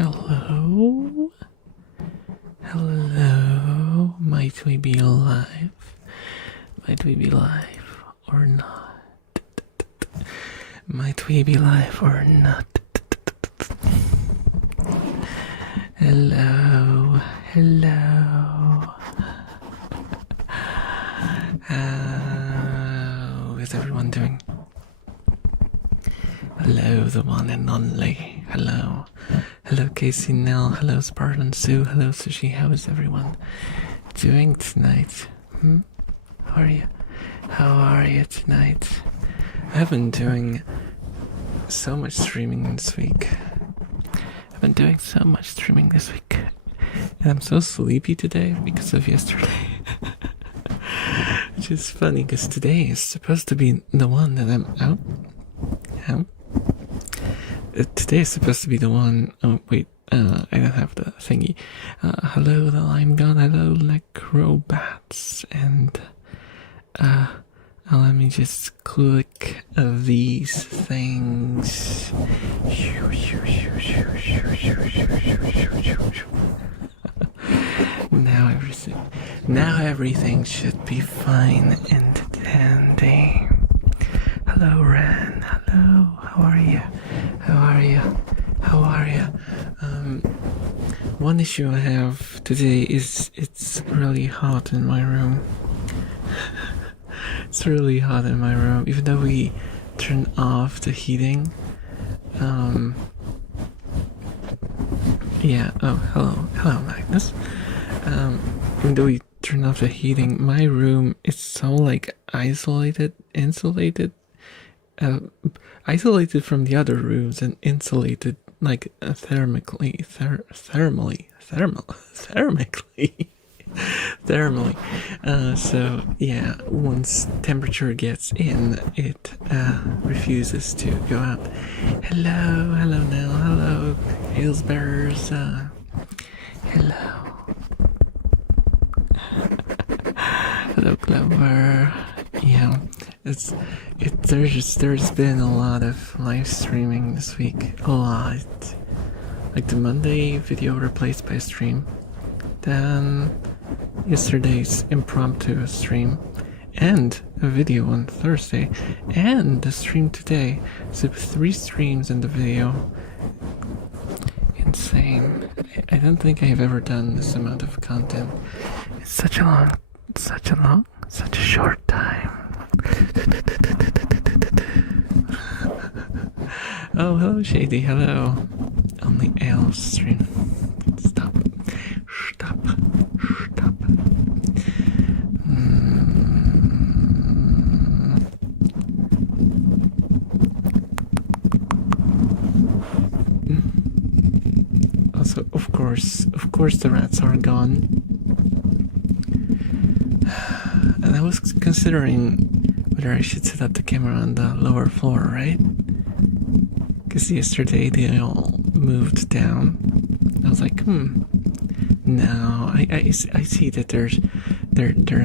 Hello? Hello? Might we be alive? Might we be live or not? Might we be live or not? Hello? Hello? How is everyone doing? Hello, the one and only. Hello. Hello, Casey Nell. Hello, Spartan Sue. Hello, Sushi. How is everyone doing tonight? How are you? How are you tonight? I've been doing so much streaming this week. And I'm so sleepy today because of yesterday. Which is funny because today is supposed to be the one that I'm out. Today is supposed to be the one. Oh wait, I don't have the thingy. Hello, the Lime God. Hello, Necrobats, and let me just click these things. Now everything should be fine and dandy. Hello, Ren. Hello. How are you? One issue I have today is it's really hot in my room. It's really hot in my room, even though we turn off the heating. Yeah. Oh, hello, Magnus. Even though we turn off the heating, my room is so like isolated from the other rooms and insulated like thermally. So yeah, once temperature gets in, it refuses to go out. Hello Nell. Hello Hillsbearers. Hello. Hello Clover. Yeah, there's been a lot of live streaming this week. A lot. Like the Monday video replaced by stream. Then yesterday's impromptu stream. And a video on Thursday. And the stream today. So 3 streams in the video. Insane. I don't think I've ever done this amount of content. It's such a short time. Oh, hello Shady, hello. Only ale stream. Stop. Also, of course the rats are gone. And I was considering whether I should set up the camera on the lower floor, right? Because yesterday they all moved down. I was like, no, I see that they're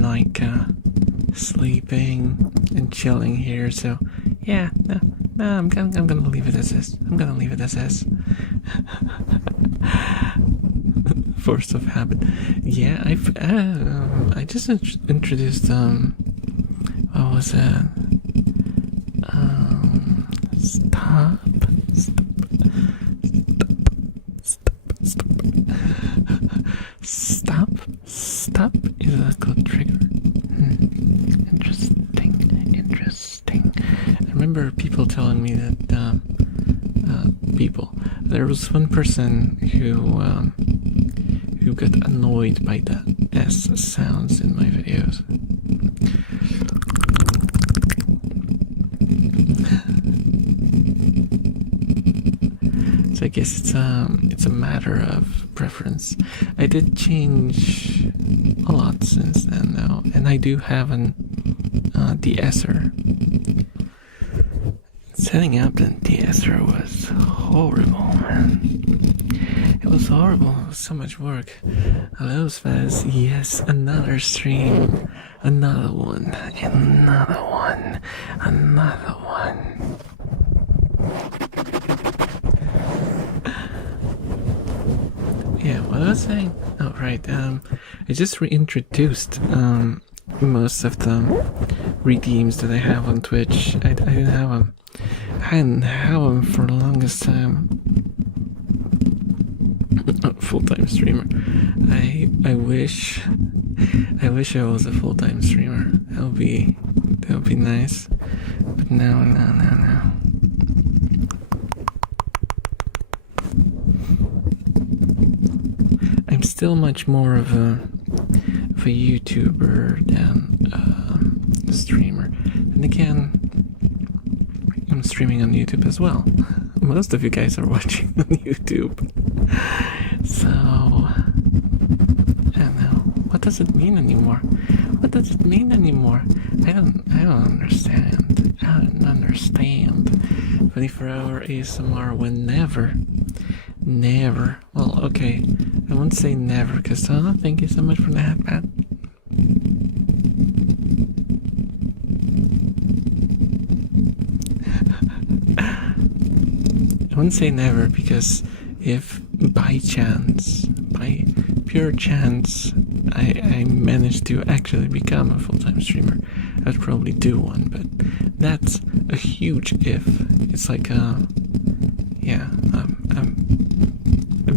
like sleeping and chilling here. So yeah, no, I'm gonna leave it as is. Force of habit. Yeah, I just introduced what was it? Stop is a good trigger. Interesting. I remember people telling me that there was one person who got annoyed by the S sounds in my videos. So I guess it's a matter of preference. I did change a lot since then though, and I do have an de-esser. Setting up the de-esser was horrible, man. It was horrible. It was so much work. Hello, Svaz. Yes, another stream. Another one. I was saying, oh right, I just reintroduced most of the redeems that I have on Twitch. I didn't have them. I didn't have them for the longest time. Full-time streamer. I wish I was a full-time streamer. That would be nice. But no. I'm still much more of a YouTuber than a streamer. And again, I'm streaming on YouTube as well. Most of you guys are watching on YouTube. So, I don't know. What does it mean anymore? What does it mean anymore? I don't understand. I don't understand. 24-hour ASMR whenever. Never. Well, okay. I won't say never, because thank you so much for that, Pat. I wouldn't say never, because if by chance, by pure chance, I managed to actually become a full-time streamer, I'd probably do one, but that's a huge if. It's like a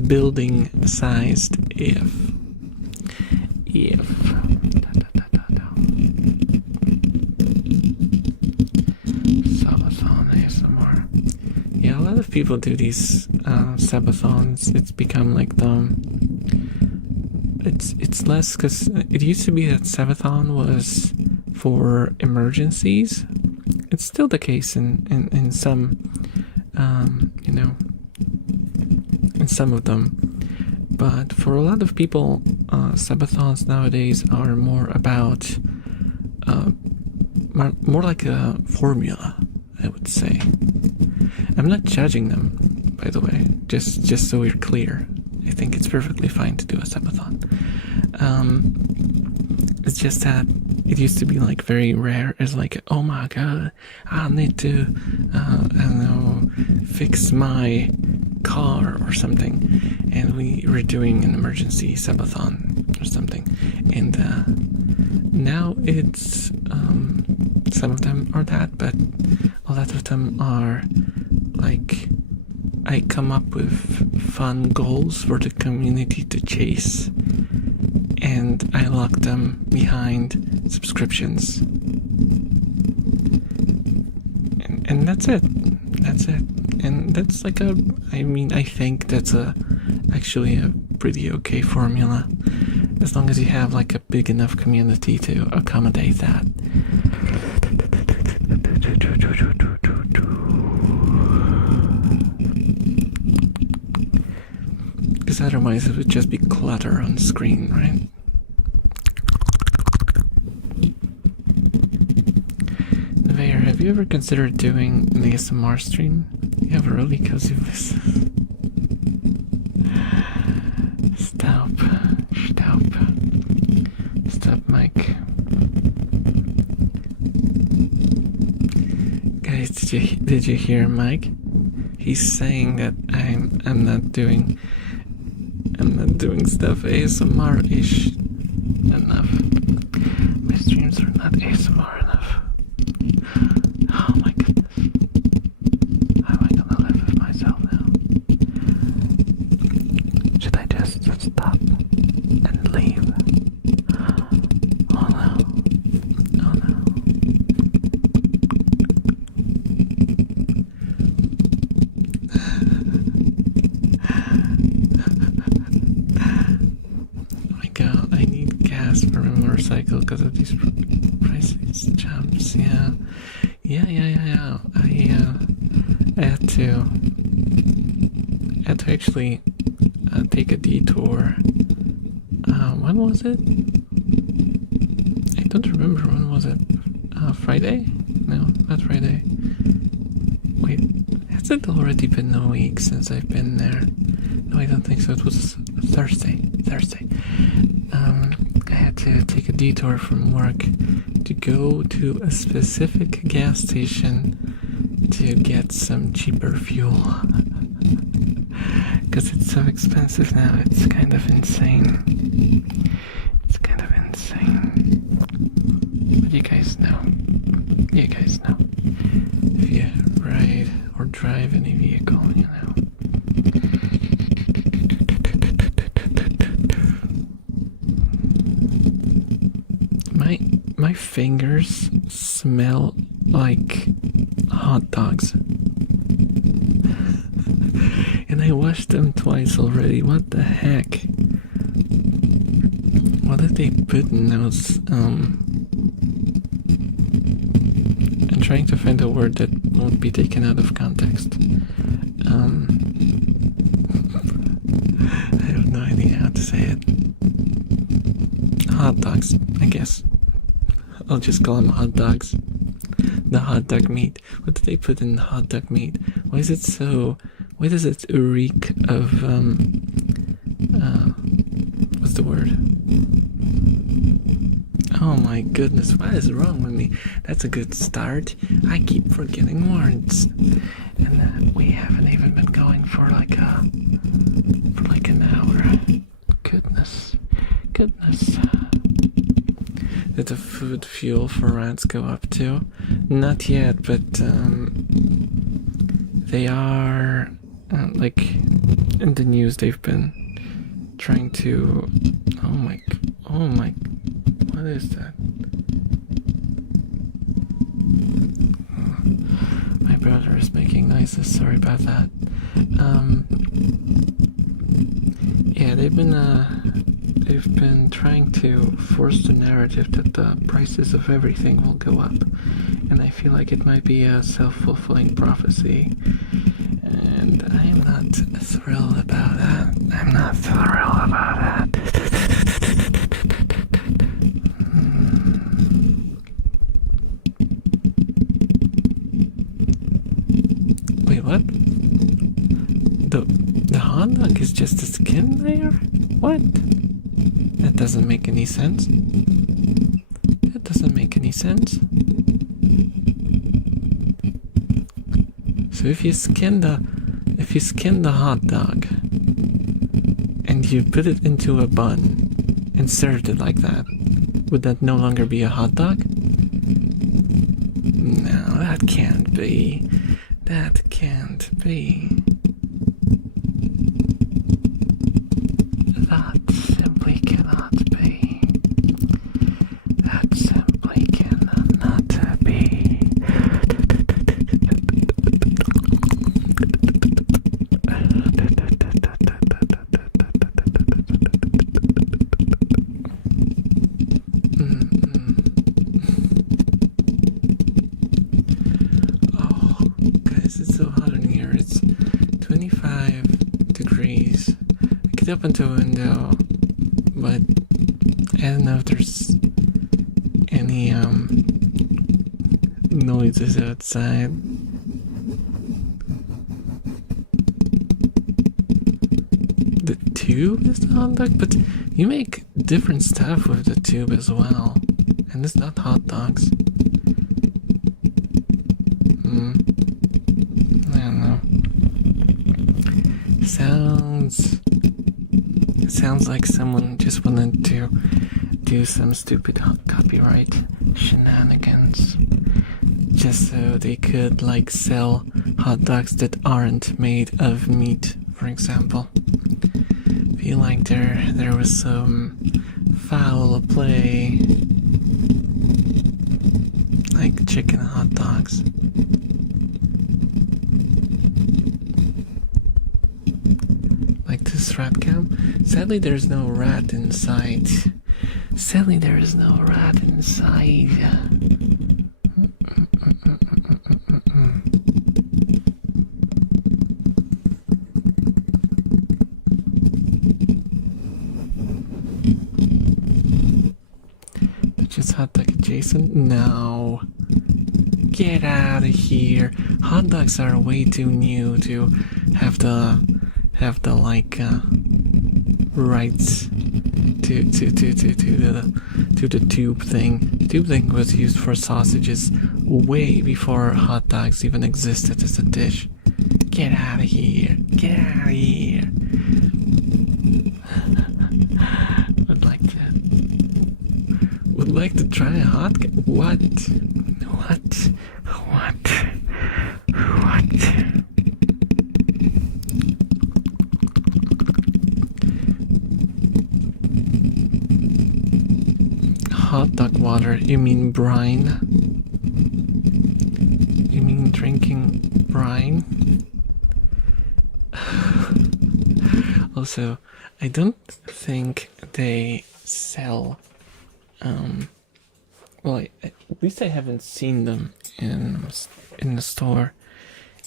building-sized if. Sabbathon ASMR. Yeah, a lot of people do these Sabbathons. It's become like it's less, because it used to be that Sabbathon was for emergencies. It's still the case in some, in some of them. But for a lot of people, Sabbathons nowadays are more about, more like a formula, I would say. I'm not judging them, by the way, just so we're clear. I think it's perfectly fine to do a Sabbathon. It's just that it used to be like very rare. It's like, oh my god, I need to, I don't know, fix my car or something, and we were doing an emergency Sabbathon or something. And now it's some of them are that, but a lot of them are like, I come up with fun goals for the community to chase, and I lock them behind subscriptions. And that's it. And that's like I think that's actually a pretty okay formula, as long as you have like a big enough community to accommodate that. Because otherwise it would just be clutter on screen, right? Nevayer, have you ever considered doing an ASMR stream? You have a really cozy voice. Stop, Mike. Guys, did you hear Mike? He's saying that I'm not doing stuff ASMR-ish enough. My streams are not ASMR enough. Oh my goodness. How am I gonna live with myself now? Should I just stop and leave? Oh no. For my motorcycle because of these prices jumps. Yeah. I had to actually take a detour. When was it? I don't remember. When was it? Friday? No, not Friday. Wait, has it already been a week since I've been there? No, I don't think so. It was Thursday. I had to take a detour from work to go to a specific gas station to get some cheaper fuel. because it's so expensive now. It's kind of insane. It's kind of insane. But you guys know. You guys know. If you ride or drive any vehicle, you know. My fingers smell like hot dogs. And I washed them twice already. What the heck? What did they put in those? I'm trying to find a word that won't be taken out of context. I have no idea how to say it. Hot dogs, I guess. I'll just call them hot dogs. The hot dog meat. What did they put in the hot dog meat? Why is it so... Why does it reek of... what's the word? Oh my goodness, what is wrong with me? That's a good start. I keep forgetting words. And we haven't even been going for like an hour. Goodness. Did the food fuel for rats go up too? Not yet, but they are like in the news. They've been trying to. Oh my! What is that? My brother is making noises. Sorry about that. Yeah, they've been trying to force the narrative that the prices of everything will go up, and I feel like it might be a self-fulfilling prophecy, and I'm not thrilled about that. Wait, what? The hot dog is just a skin layer? What? That doesn't make any sense. So if you skin the hot dog and you put it into a bun and served it like that, would that no longer be a hot dog? No, that can't be. That simply cannot be. That simply cannot be. Oh, guys, it's so hot in here. It's 25 degrees. I could open the window, but I don't know if there's any noises outside. The tube is the hot dog, but you make different stuff with the tube as well, and it's not hot dogs. I don't know. Sounds like someone just wanted to do some stupid copyright shenanigans just so they could like sell hot dogs that aren't made of meat, for example. Feel like there was some foul play, like chicken hot dogs. Like this rat cam. Sadly, there's no rat inside. Just hot dog adjacent? No. Get out of here. Hot dogs are way too new to have the like rights to the tube thing. Tube thing was used for sausages way before hot dogs even existed as a dish. Get out of here. Get out of here. Would like to try a hot what? What? Hot dog water, you mean brine? You mean drinking brine? Also, I don't think they sell, well, at least I haven't seen them in the store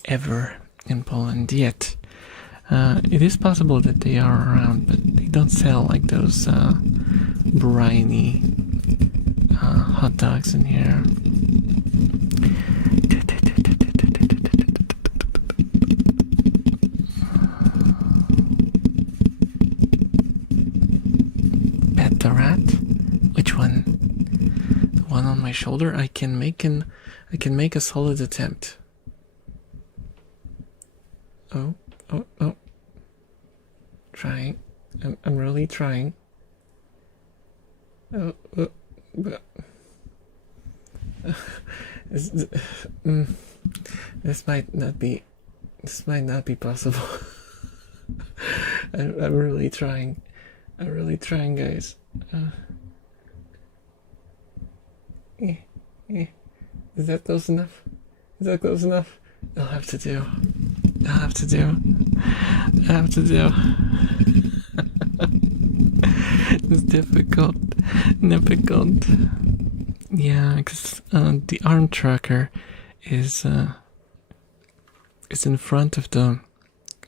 ever in Poland yet. It is possible that they are around, but they don't sell like those briny hot dogs in here. Pet the rat? Which one? The one on my shoulder? I can make a solid attempt. Oh. Trying. I'm really trying. This might not be possible. I'm really trying. Guys. Is that close enough? I'll have to do. It's difficult. Yeah, because the arm tracker is in front of the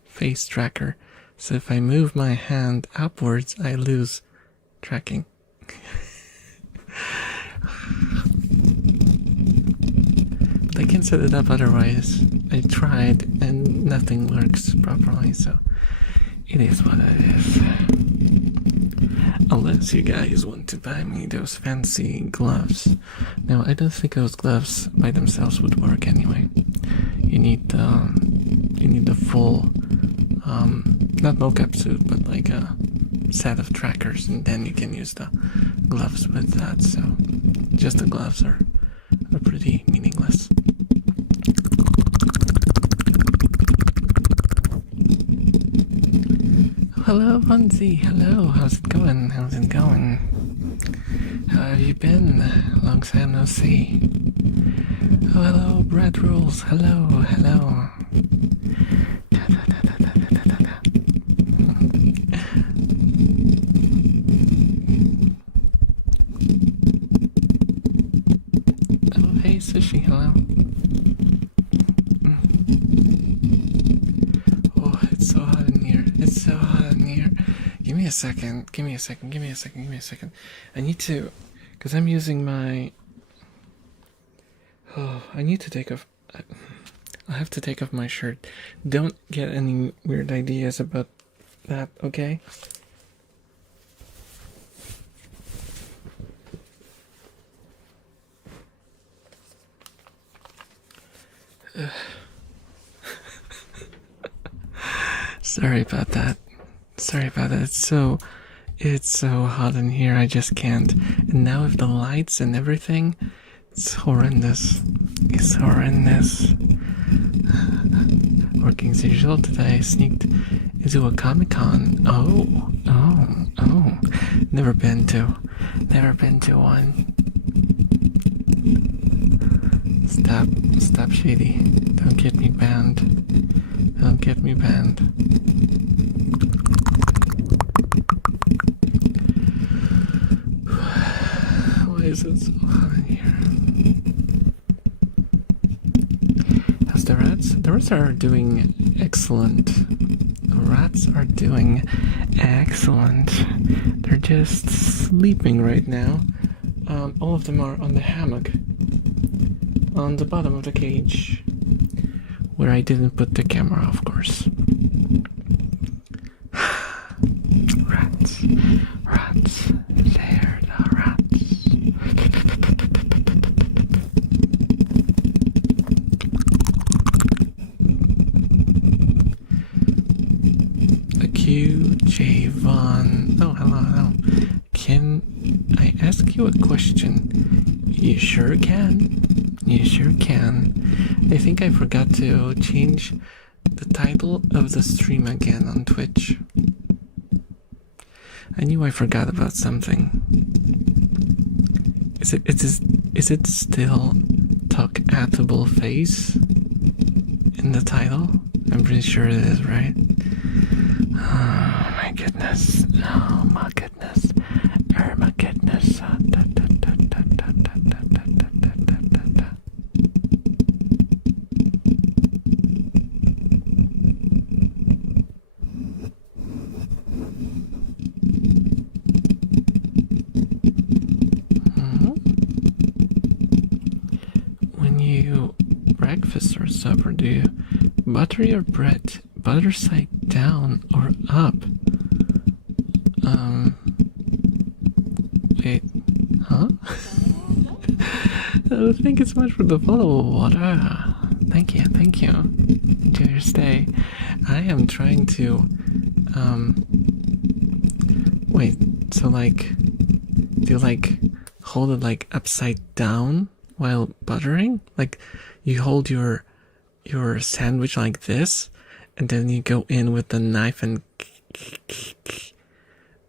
face tracker. So if I move my hand upwards, I lose tracking. But I can set it up otherwise. I tried and nothing works properly, so it is what it is. Unless you guys want to buy me those fancy gloves. Now, I don't think those gloves by themselves would work anyway. You need the full, not mocap suit, but like a set of trackers, and then you can use the gloves with that. So, just the gloves are pretty meaningless. Hello, Bunzi. Hello. How's it going? How have you been? Long time no see. Oh, hello, Brad Rules. Hello. Oh, hey, Sushi. Hello. Oh, it's so hot in here. Give me a second. I need to, because I'm using my, I need to take off, I'll have to take off my shirt. Don't get any weird ideas about that, okay? Sorry about that. It's so hot in here, I just can't. And now with the lights and everything, it's horrendous. Working as usual today. Sneaked into a Comic-Con. Oh. Never been to one. Stop, Shady. Don't get me banned. Why is it so hot in here? How's the rats? The rats are doing excellent. They're just sleeping right now. All of them are on the hammock. On the bottom of the cage. Where I didn't put the camera, of course. Rats. They're the rats. QJ Vaughn. Oh, hello. Can I ask you a question? You sure can. You sure can. I think I forgot to change the title of the stream again on Twitch. I knew I forgot about something. Is it still talk-atable face in the title? I'm pretty sure it is, right? Oh my goodness. Oh my goodness. Oh my goodness. When you breakfast or supper, do you butter your bread butter side down or up? Wait, huh? Oh, thank you so much for the follow, water. Thank you. Enjoy your stay. I am trying to, wait, so like, do you like hold it like upside down while buttering? Like, you hold your sandwich like this, and then you go in with the knife and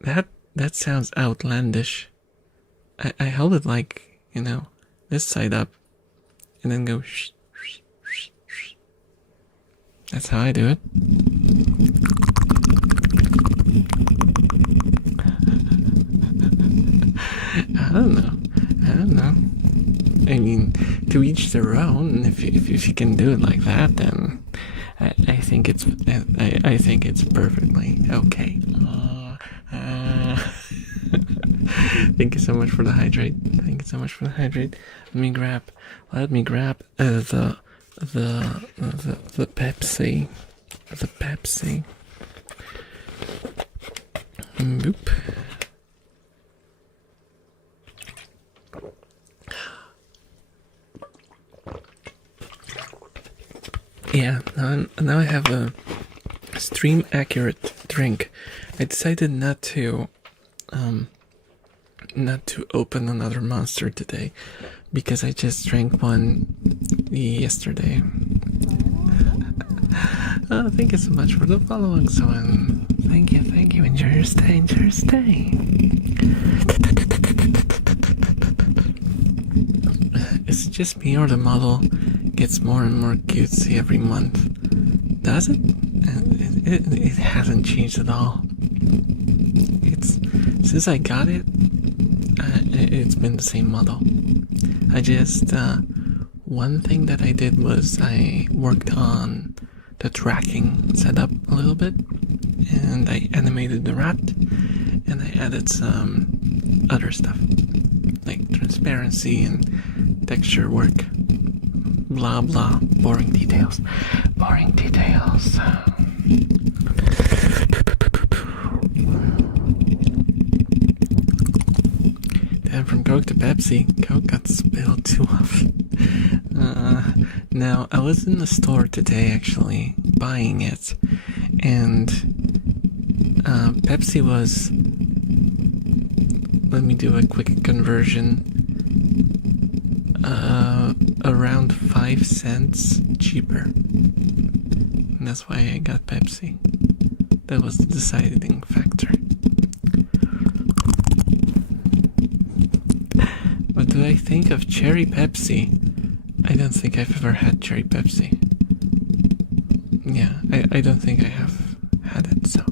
that sounds outlandish. I held it like, this side up, and then go That's how I do it. I don't know. I mean, to each their own. If you can do it like that, then I think it's perfectly okay. Thank you so much for the hydrate. Let me grab the Pepsi. Boop. Yeah, now I have a stream accurate drink. I decided not to open another monster today because I just drank one yesterday. Oh, thank you so much for the following, Soen. Thank you. Enjoy your stay. Is it just me or the model gets more and more cutesy every month? Does it? It hasn't changed at all. It's since I got it, it's been the same model. I just one thing that I did was I worked on the tracking setup a little bit, and I animated the rat, and I added some other stuff like transparency and texture work. Blah blah. Boring details. Then from Coke to Pepsi, Coke got spilled too often. Now, I was in the store today actually, buying it, and Pepsi was, let me do a quick conversion, around 5 cents cheaper. And that's why I got Pepsi. That was the deciding factor. What do I think of cherry Pepsi? I don't think I've ever had cherry Pepsi. Yeah, I don't think I have had it, so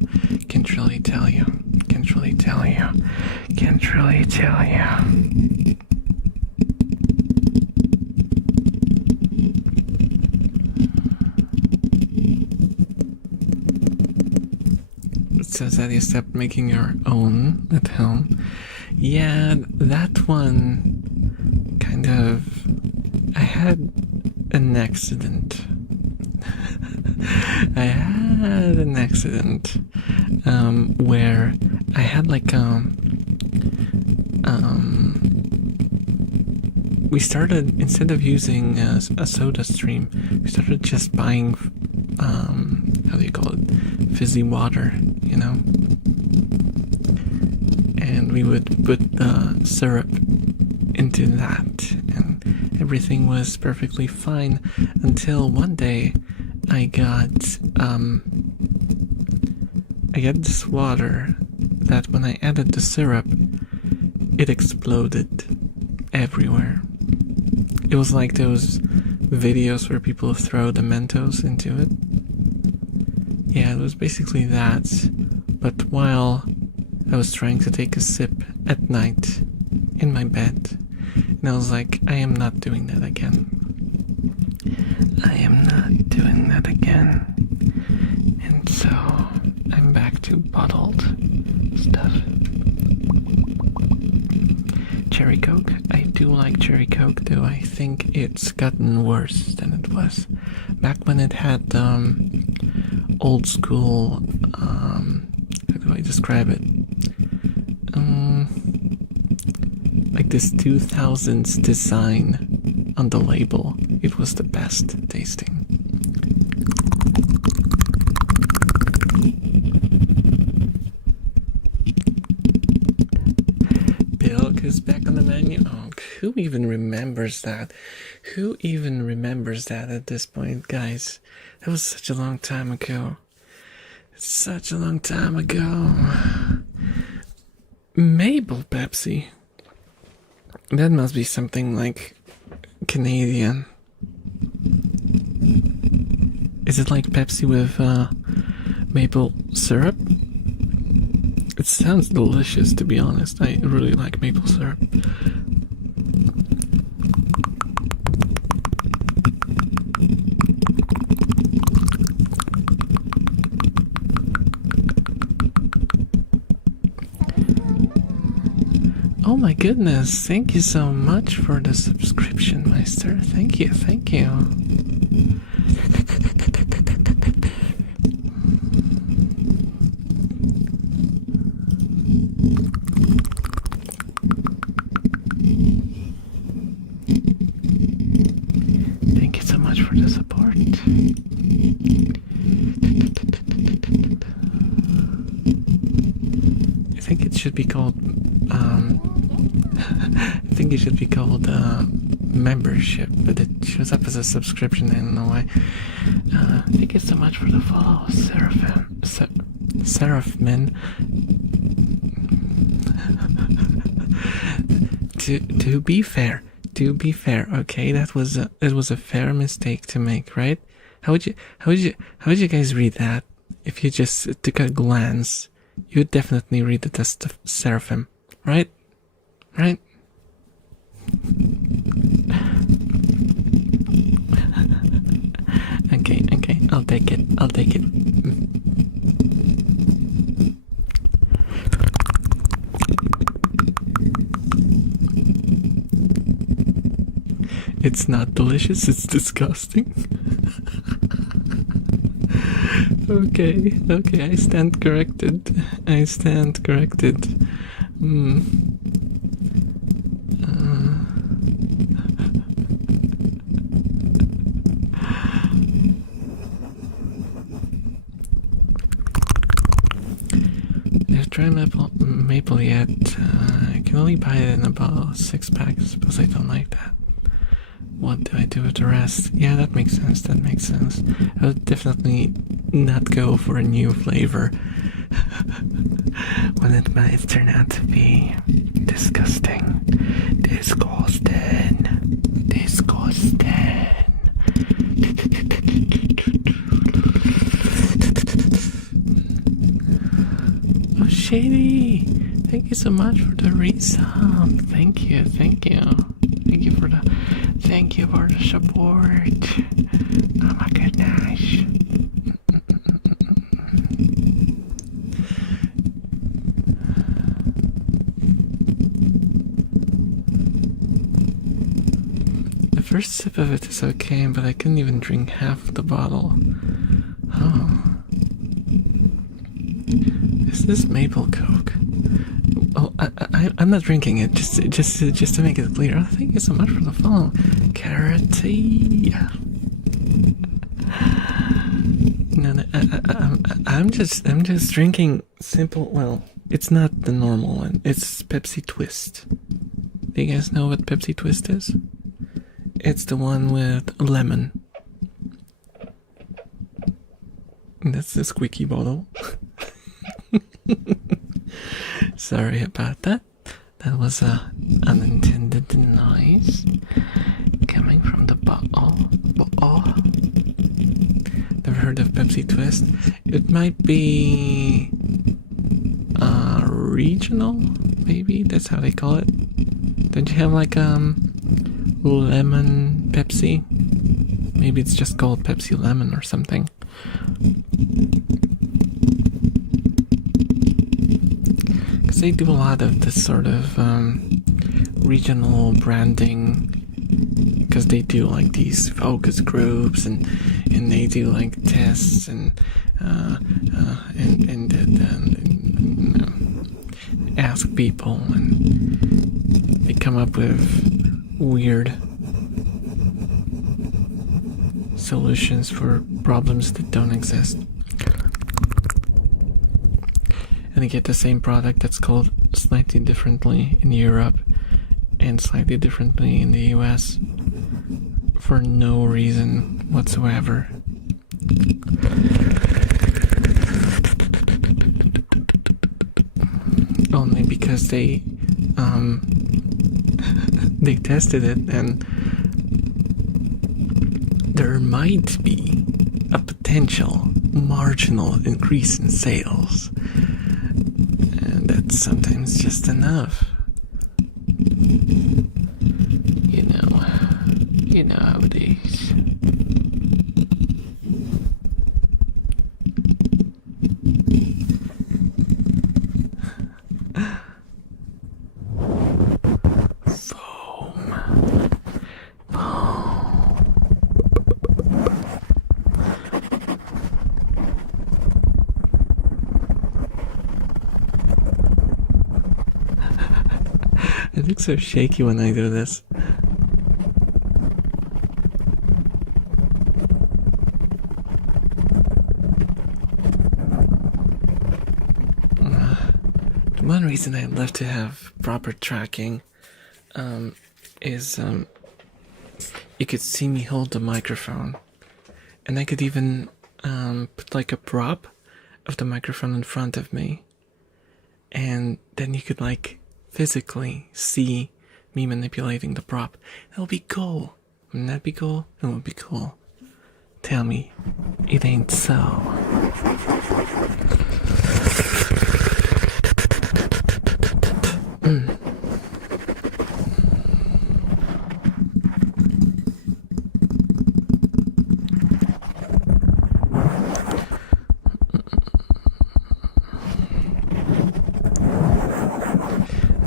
can't really tell you. It says that you stopped making your own at home. Yeah, that one kind of, I had an accident. Where I had like we started, instead of using a soda stream, we started just buying how do you call it, fizzy water, you know. And we would put the syrup into that, and everything was perfectly fine until one day I got this water that when I added the syrup, it exploded everywhere. It was like those videos where people throw the Mentos into it. Yeah, it was basically that, but while I was trying to take a sip at night in my bed, and I was like, I am not doing that again. I am not doing that again. And so I'm back to bottled stuff. Cherry Coke. I do like Cherry Coke, though I think it's gotten worse than it was. Back when it had old school, how do I describe it? Like this 2000s design on the label. It was the best tasting. Milk is back on the menu. Oh, who even remembers that? Who even remembers that at this point, guys? That was such a long time ago. Such a long time ago. Maple Pepsi. That must be something like Canadian. Is it like Pepsi with maple syrup? It sounds delicious, to be honest. I really like maple syrup. Oh my goodness, thank you so much for the subscription, Meister. Thank you, thank you. Thank you so much for the support. I think it should be called I think it should be called membership, but it shows up as a subscription. I don't know why. Thank you so much for the follow, Seraphman. To be fair, okay, it was a fair mistake to make, right? How would you guys read that? If you just took a glance, you would definitely read it as Seraphim, right? Right? Okay, I'll take it. It's not delicious, it's disgusting. Okay, I stand corrected. I've tried maple yet. I can only buy it in about 6 packs. Suppose I don't like that. What do I do with the rest? Yeah, that makes sense. I would definitely not go for a new flavor when it might turn out to be disgusting. Oh, Shady! Thank you so much for the resub. Thank you. Thank you for the support. Oh my goodness. The first sip of it is okay, but I couldn't even drink half the bottle. Oh. Is this maple Coke? Oh, I'm not drinking it. Just to make it clear. Oh, thank you so much for the follow, Carroty. No, I'm just drinking simple. Well, it's not the normal one. It's Pepsi Twist. Do you guys know what Pepsi Twist is? It's the one with lemon. That's the squeaky bottle. Sorry about that. That was a unintended noise coming from the bottle. Never heard of Pepsi Twist? It might be regional, maybe that's how they call it. Don't you have like lemon Pepsi? Maybe it's just called Pepsi Lemon or something. Because they do a lot of this sort of regional branding, because they do like these focus groups and they do like tests and ask people, and they come up with weird solutions for problems that don't exist. And they get the same product that's called slightly differently in Europe and slightly differently in the US for no reason whatsoever. Only because they they tested it, and there might be a potential marginal increase in sales, and that's sometimes just enough. You know how it is. It looks so shaky when I do this. One reason I'd love to have proper tracking is you could see me hold the microphone, and I could even put like a prop of the microphone in front of me, and then you could like physically see me manipulating the prop. That would be cool. Wouldn't that be cool? It would be cool. Tell me it ain't so.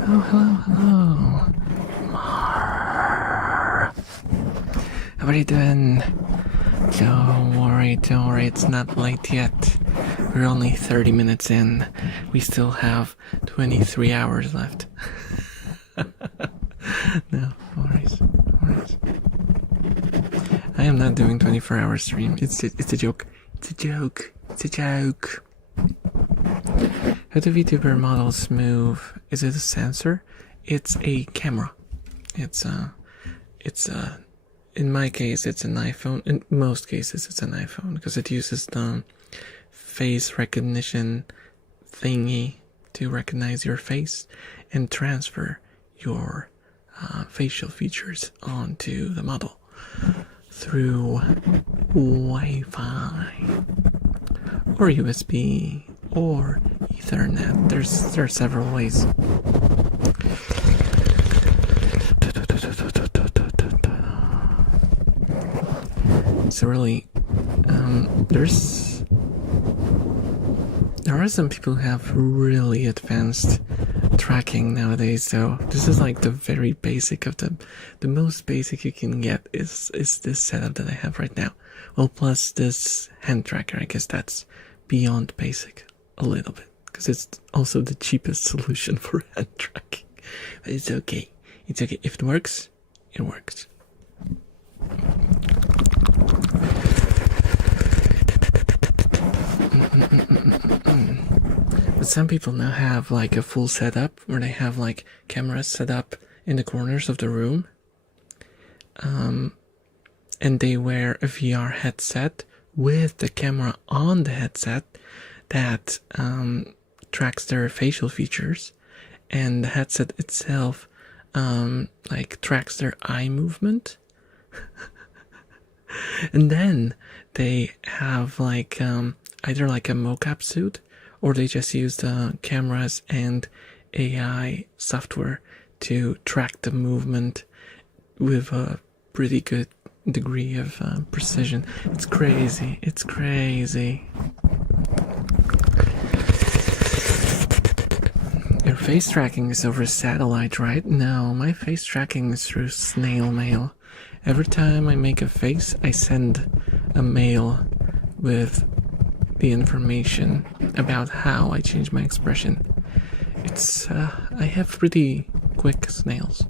Oh, hello. How are you doing? Don't worry, it's not late yet. We're only 30 minutes in. We still have 23 hours left. No worries. I am not doing 24-hour stream. It's a joke. How do VTuber models move? Is it a sensor? It's a camera. In my case, it's an iPhone. In most cases, it's an iPhone because it uses the face recognition thingy to recognize your face and transfer your facial features onto the model through Wi-Fi or USB or Ethernet. There are several ways. So really, there are some people who have really advanced tracking nowadays. So this is like the very basic of the most basic you can get is this setup that I have right now. Well, plus this hand tracker. I guess that's beyond basic a little bit because it's also the cheapest solution for hand tracking. But it's okay. It's okay. If it works, it works. But some people now have like a full setup where they have like cameras set up in the corners of the room. And they wear a VR headset with the camera on the headset that tracks their facial features, and the headset itself like tracks their eye movement. And then they have like either like a mocap suit, or they just use the cameras and AI software to track the movement with a pretty good degree of precision. It's crazy. It's crazy. Your face tracking is over satellite, right? No, my face tracking is through snail mail. Every time I make a face, I send a mail with the information about how I change my expression. It's, I have pretty quick snails.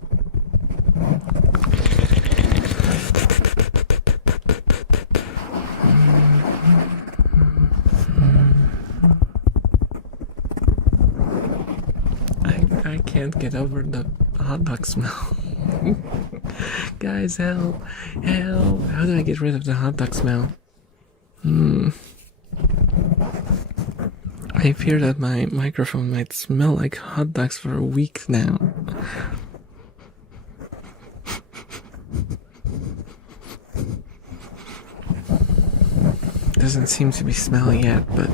I can't get over the hot dog smell. Guys, help! Help! How do I get rid of the hot dog smell? I fear that my microphone might smell like hot dogs for a week now. Doesn't seem to be smelly yet, but...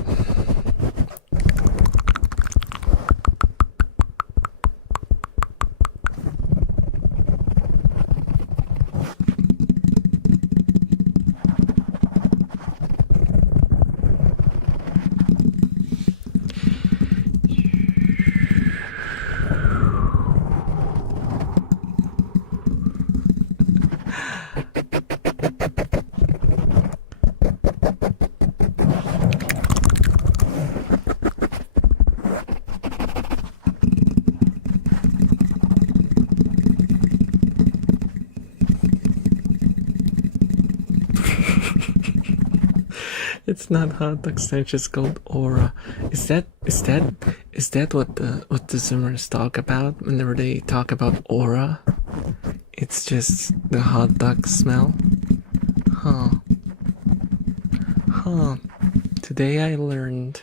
It's not hot dog stench, it's called aura. Is that what the Zoomers talk about whenever they talk about aura? It's just the hot dog smell? Huh. Today I learned.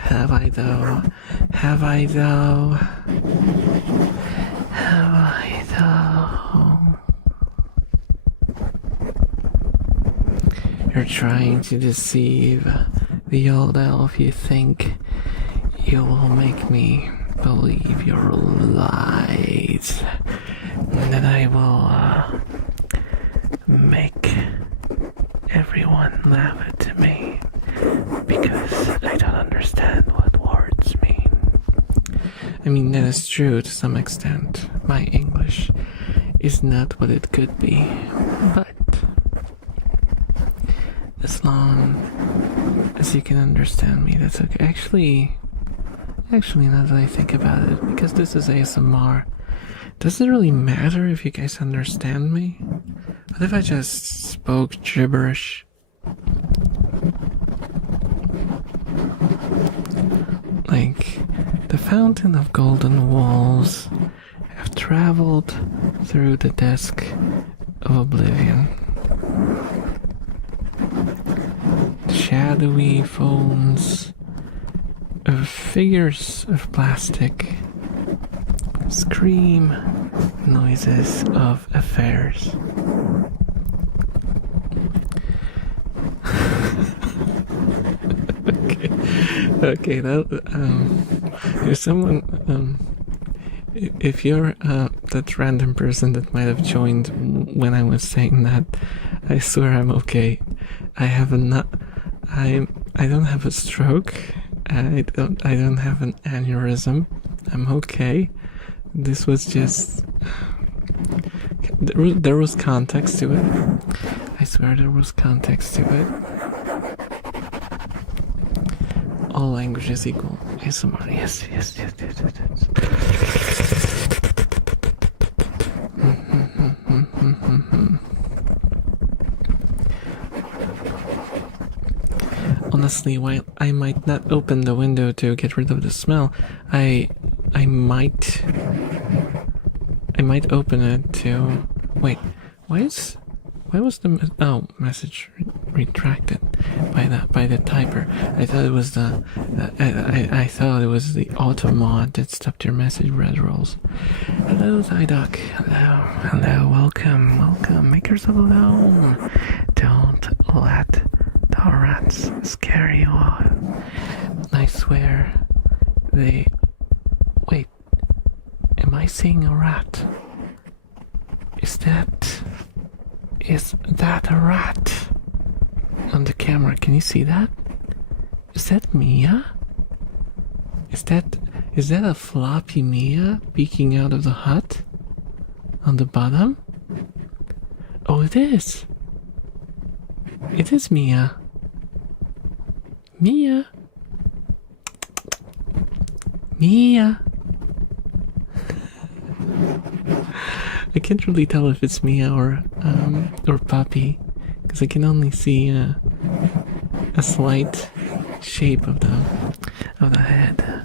Have I though? Have I though? Have I though? You're trying to deceive the old elf. You think you will make me believe your lies, and that I will make everyone laugh at me because I don't understand what words mean. I mean, that is true to some extent. My English is not what it could be, but as long as you can understand me, that's okay. Actually, now that I think about it, because this is ASMR, does it really matter if you guys understand me? What if I just spoke gibberish? Like, the fountain of golden walls have traveled through the desk of oblivion. Shadowy phones of figures of plastic scream noises of affairs. Okay, if someone, if you're that random person that might have joined when I was saying that, I swear I'm okay. I don't have a stroke. I don't have an aneurysm. I'm okay. This was just, there was context to it. I swear there was context to it. All languages equal. ASMR. Yes. honestly, while I might not open the window to get rid of the smell, I might open it to. Wait, why was the message retracted by the typer? I thought it was I thought it was the auto mod that stopped your message red rolls. Hello, Zydoc. Hello, welcome. Make yourself at home. Don't let the rats scare you off. I swear, wait. Am I seeing a rat? Is that a rat on the camera? Can you see that? Is that Mia? Is that a floppy Mia peeking out of the hut on the bottom? Oh, it is. It is Mia. Mia. I can't really tell if it's Mia or Puppy, because I can only see a slight shape of the head.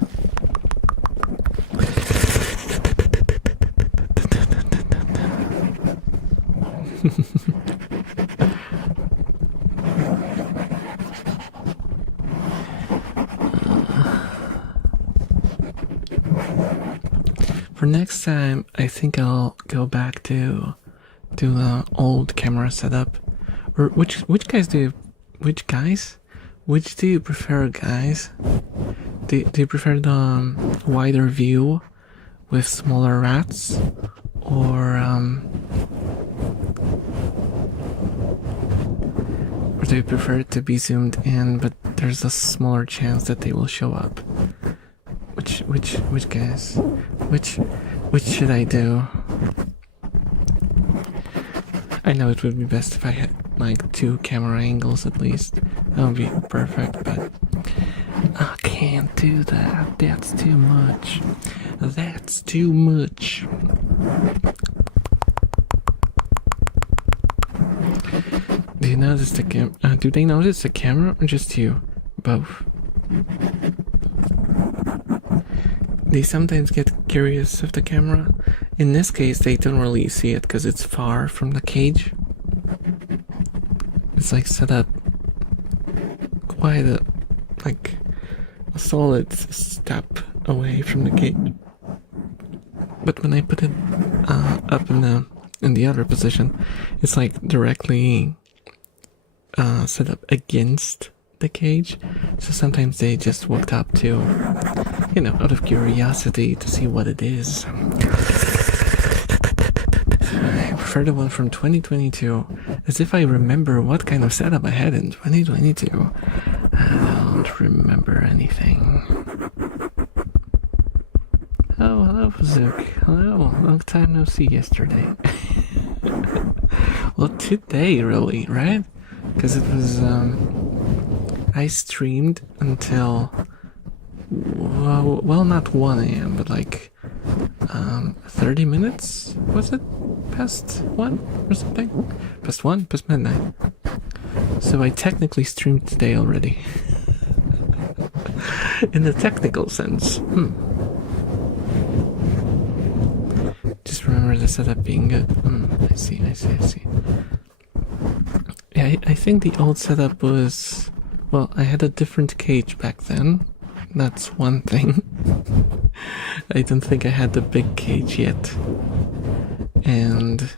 For next time, I think I'll go back to the old camera setup. Or which do you prefer, guys? Do you prefer the wider view with smaller rats, or do you prefer it to be zoomed in, but there's a smaller chance that they will show up? Which guys? Which should I do? I know it would be best if I had like 2 camera angles at least. That would be perfect, but I can't do that. That's too much. That's too much. Do you notice the do they notice the camera, or just you? Both. They sometimes get curious of the camera. In this case, they don't really see it because it's far from the cage. It's like set up quite a solid step away from the cage. But when I put it up in the other position, it's like directly set up against the cage. So sometimes they just walked up to, out of curiosity to see what it is. I prefer the one from 2022, as if I remember what kind of setup I had in 2022. I don't remember anything. Oh, hello, Zook. Hello, long time no see yesterday. Well, today, really, right? Because it was, I streamed until, well, not 1 a.m., but like 30 minutes, was it? Past 1 or something? Past midnight. So I technically streamed today already. In the technical sense. Just remember the setup being good. I see. Yeah, I think the old setup was, well, I had a different cage back then. That's one thing. I don't think I had the big cage yet. And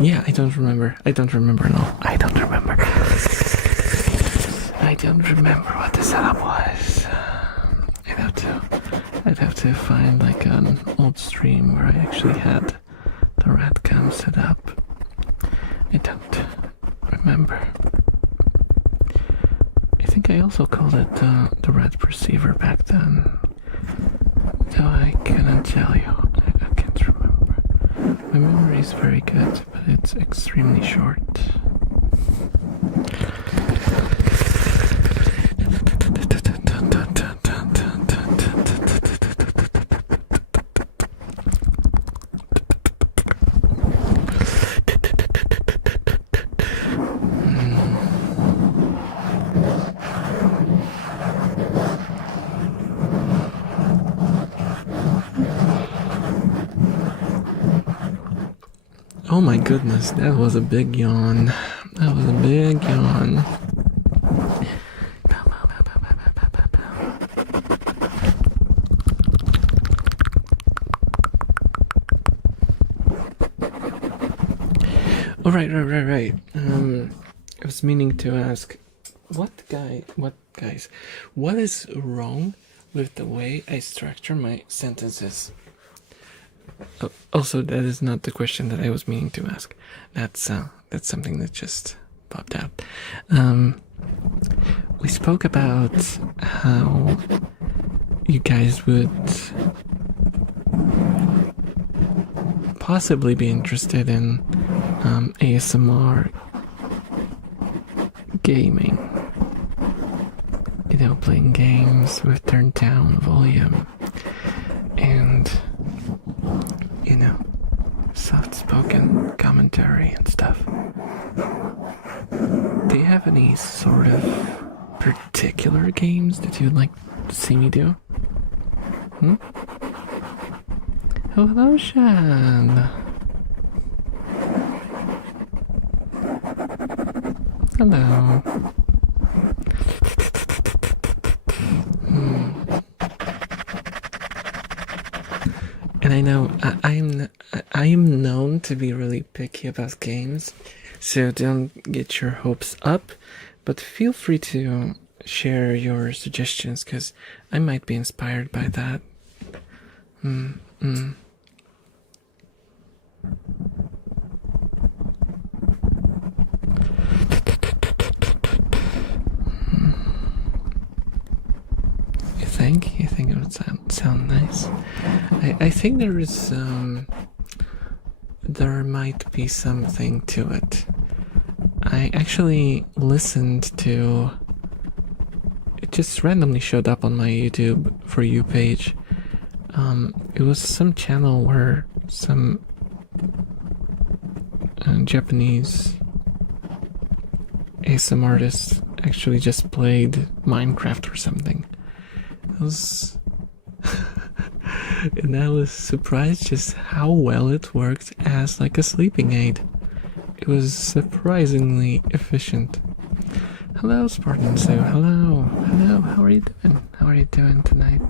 yeah, I don't remember. No, I don't remember. I don't remember what the setup was. I'd have to find like an old stream where I actually had the rat cam set up. I don't remember. I think I also called it the rat perceiver back then. Though I couldn't tell you. I can't remember. My memory is very good, but it's extremely short. Oh my goodness, that was a big yawn. That was a big yawn. Oh, right. I was meaning to ask, what is wrong with the way I structure my sentences? Also, that is not the question that I was meaning to ask. That's something that just popped out. We spoke about how you guys would possibly be interested in ASMR gaming. You know, playing games with turned down volume and, you know, soft-spoken commentary and stuff. Do you have any sort of particular games that you'd like to see me do? Oh, hello, Shan. Hello. And I know I am known to be really picky about games, so don't get your hopes up, but feel free to share your suggestions, because I might be inspired by that. You think it would sound nice? I think there might be something to it. I actually listened to it, just randomly showed up on my YouTube For You page. It was some channel where some Japanese ASMR artists actually just played Minecraft or something. And I was surprised just how well it worked as like a sleeping aid. It was surprisingly efficient. Hello, Spartan Sue. Hello. How are you doing? How are you doing tonight?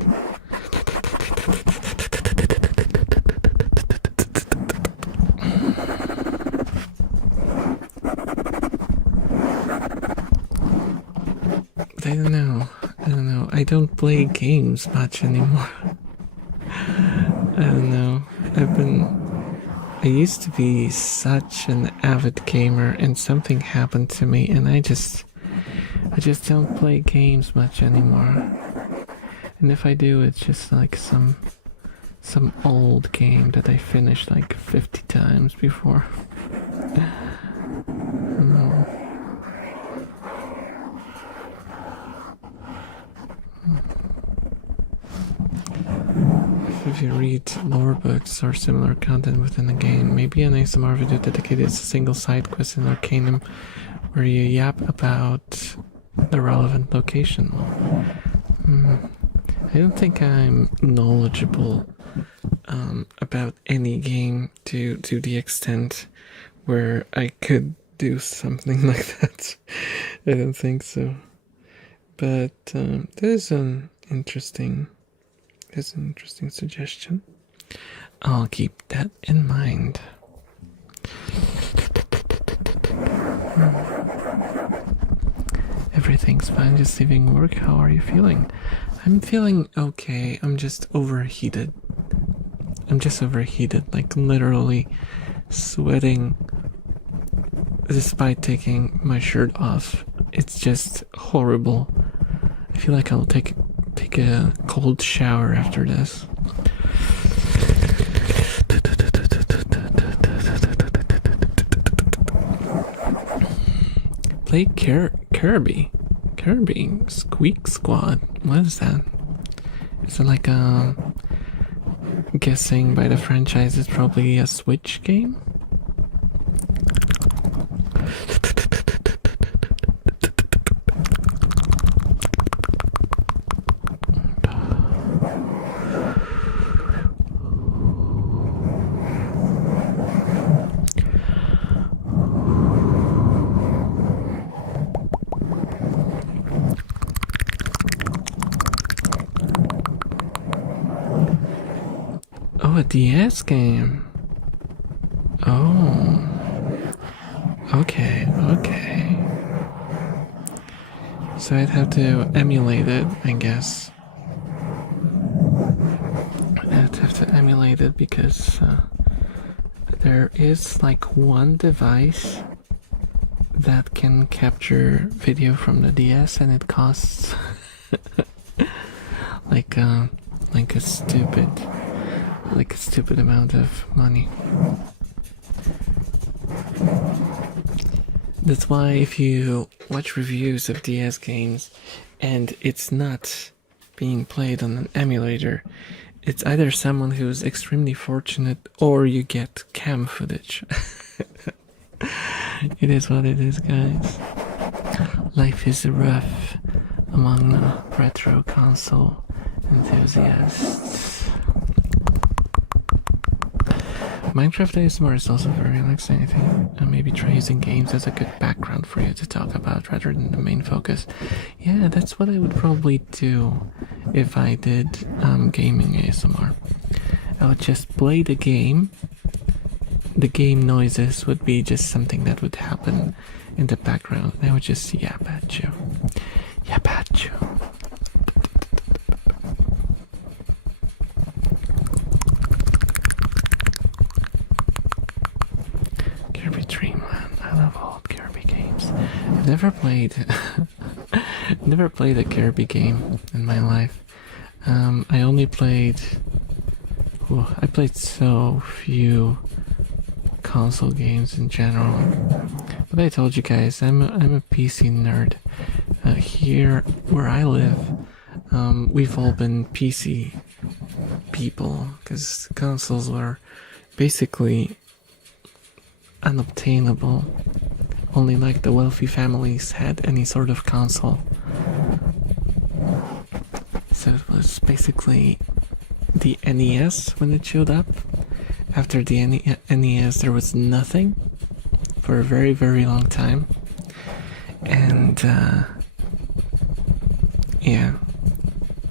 I don't know. I don't play games much anymore. I don't know. I used to be such an avid gamer, and something happened to me, and I just don't play games much anymore. And if I do, it's just like some old game that I finished like 50 times before. If you read lore books or similar content within the game, maybe an ASMR video dedicated to a single side quest in Arcanum where you yap about the relevant location. I don't think I'm knowledgeable about any game to the extent where I could do something like that. I don't think so. But there's an interesting suggestion. I'll keep that in mind. Everything's fine, just leaving work. How are you feeling? I'm feeling okay. I'm just overheated. Like literally sweating despite taking my shirt off. It's just horrible. I feel like I'll take a cold shower after this. Play Kirby Squeak Squad. What is that? Is it like guessing by the franchise, it's probably a Switch game? a DS game. Oh. Okay. So I'd have to emulate it, I guess. I'd have to emulate it because there is like one device that can capture video from the DS, and it costs like a stupid amount of money. That's why if you watch reviews of DS games and it's not being played on an emulator, it's either someone who's extremely fortunate or you get cam footage. It is what it is, guys. Life is rough among retro console enthusiasts. Minecraft ASMR is also very relaxing, I think. And maybe try using games as a good background for you to talk about rather than the main focus. Yeah, that's what I would probably do if I did gaming ASMR. I would just play the game. The game noises would be just something that would happen in the background. I would just yap at you. Yap at you. Kirby Dreamland. I love old Kirby games. I've never played a Kirby game in my life. I only played I played so few console games in general. But I told you guys, I'm a PC nerd. Here where I live, we've all been PC people because consoles were basically unobtainable. Only like the wealthy families had any sort of console. So it was basically the NES when it showed up. After the NES there was nothing for a very, very long time. And yeah,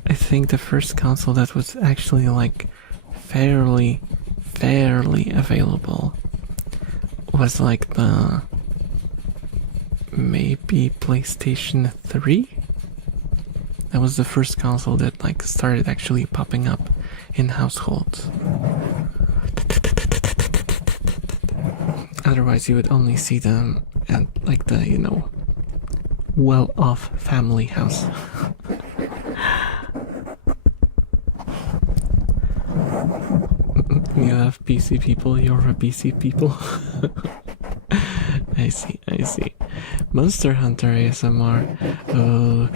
I think the first console that was actually like fairly available was like the maybe PlayStation 3. That was the first console that like started actually popping up in households. Otherwise you would only see them at like the, you know, well-off family house. You have PC people, you're a PC people. I see. Monster Hunter ASMR. Oh,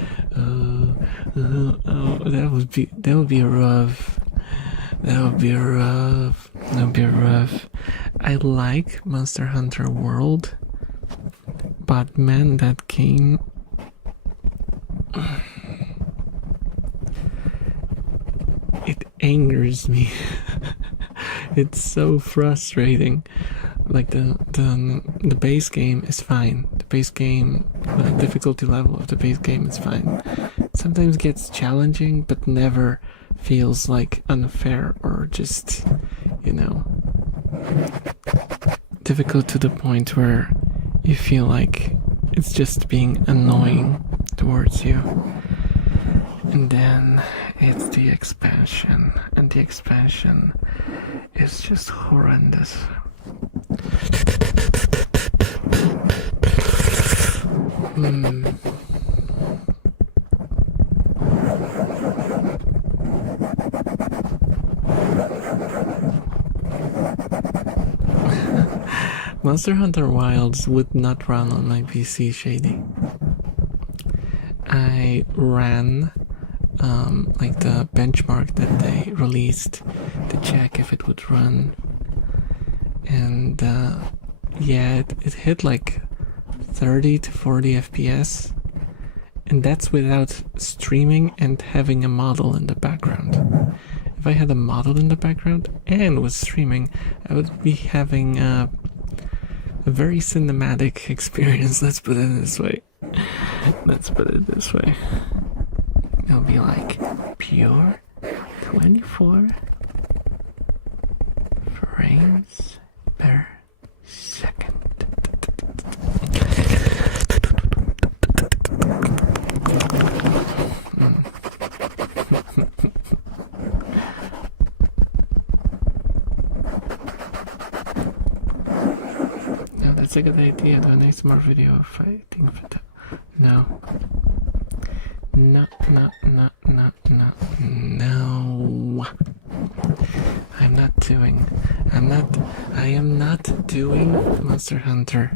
that would be rough. That would be rough. I like Monster Hunter World, but man, that game, it angers me. It's so frustrating. Like the base game is fine. The base game, the difficulty level of the base game is fine. It sometimes gets challenging, but never feels like unfair or just, you know, difficult to the point where you feel like it's just being annoying towards you. And then it's the expansion, and the expansion is just horrendous. Monster Hunter Wilds would not run on my PC, Shady. I ran like the benchmark that they released to check if it would run, and yeah, it hit like 30 to 40 FPS, and that's without streaming and having a model in the background. If I had a model in the background and was streaming, I would be having a very cinematic experience. Let's put it this way. It'll be like pure 24 frames per second. No, that's a good idea. Do an ASMR video of fighting for the... No. No. I am not doing Monster Hunter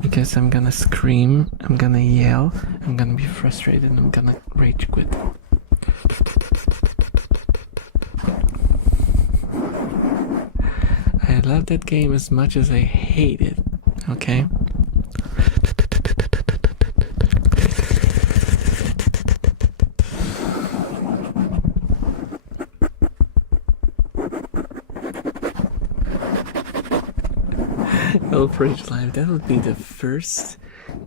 because I'm gonna scream, I'm gonna yell, I'm gonna be frustrated, I'm gonna rage quit. I love that game as much as I hate it, okay? ElfRave Live, that would be the first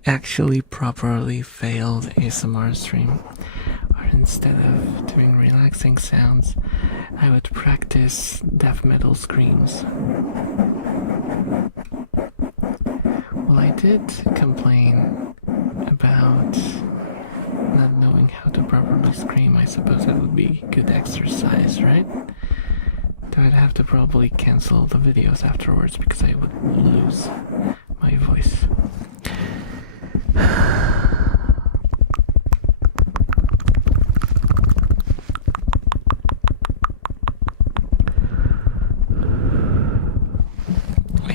actually properly failed ASMR stream, where instead of doing relaxing sounds, I would practice death metal screams. Well, I did complain about not knowing how to properly scream. I suppose that would be good exercise, right? Though I'd have to probably cancel the videos afterwards because I would lose my voice.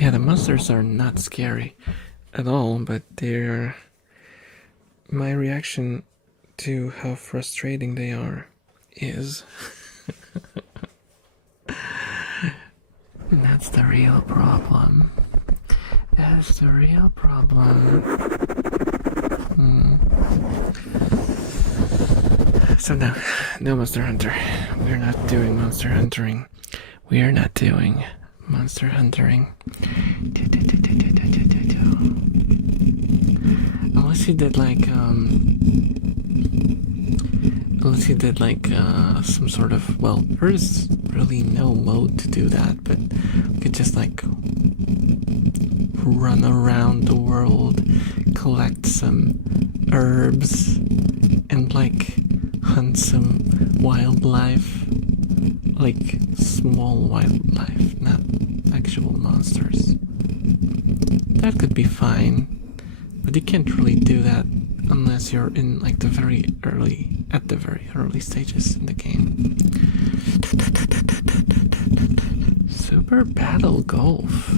Yeah, the monsters are not scary at all, but they're... my reaction to how frustrating they are is... that's the real problem. That's the real problem. So no Monster Hunter. We're not doing Monster Huntering. We are not doing Monster Huntering. Unless you did like some sort of, well, there is really no mode to do that, but we could just like run around the world, collect some herbs, and like hunt some wildlife, like small wildlife, not actual monsters. That could be fine, but you can't really do that unless you're in like the very early stages in the game. Super Battle Golf.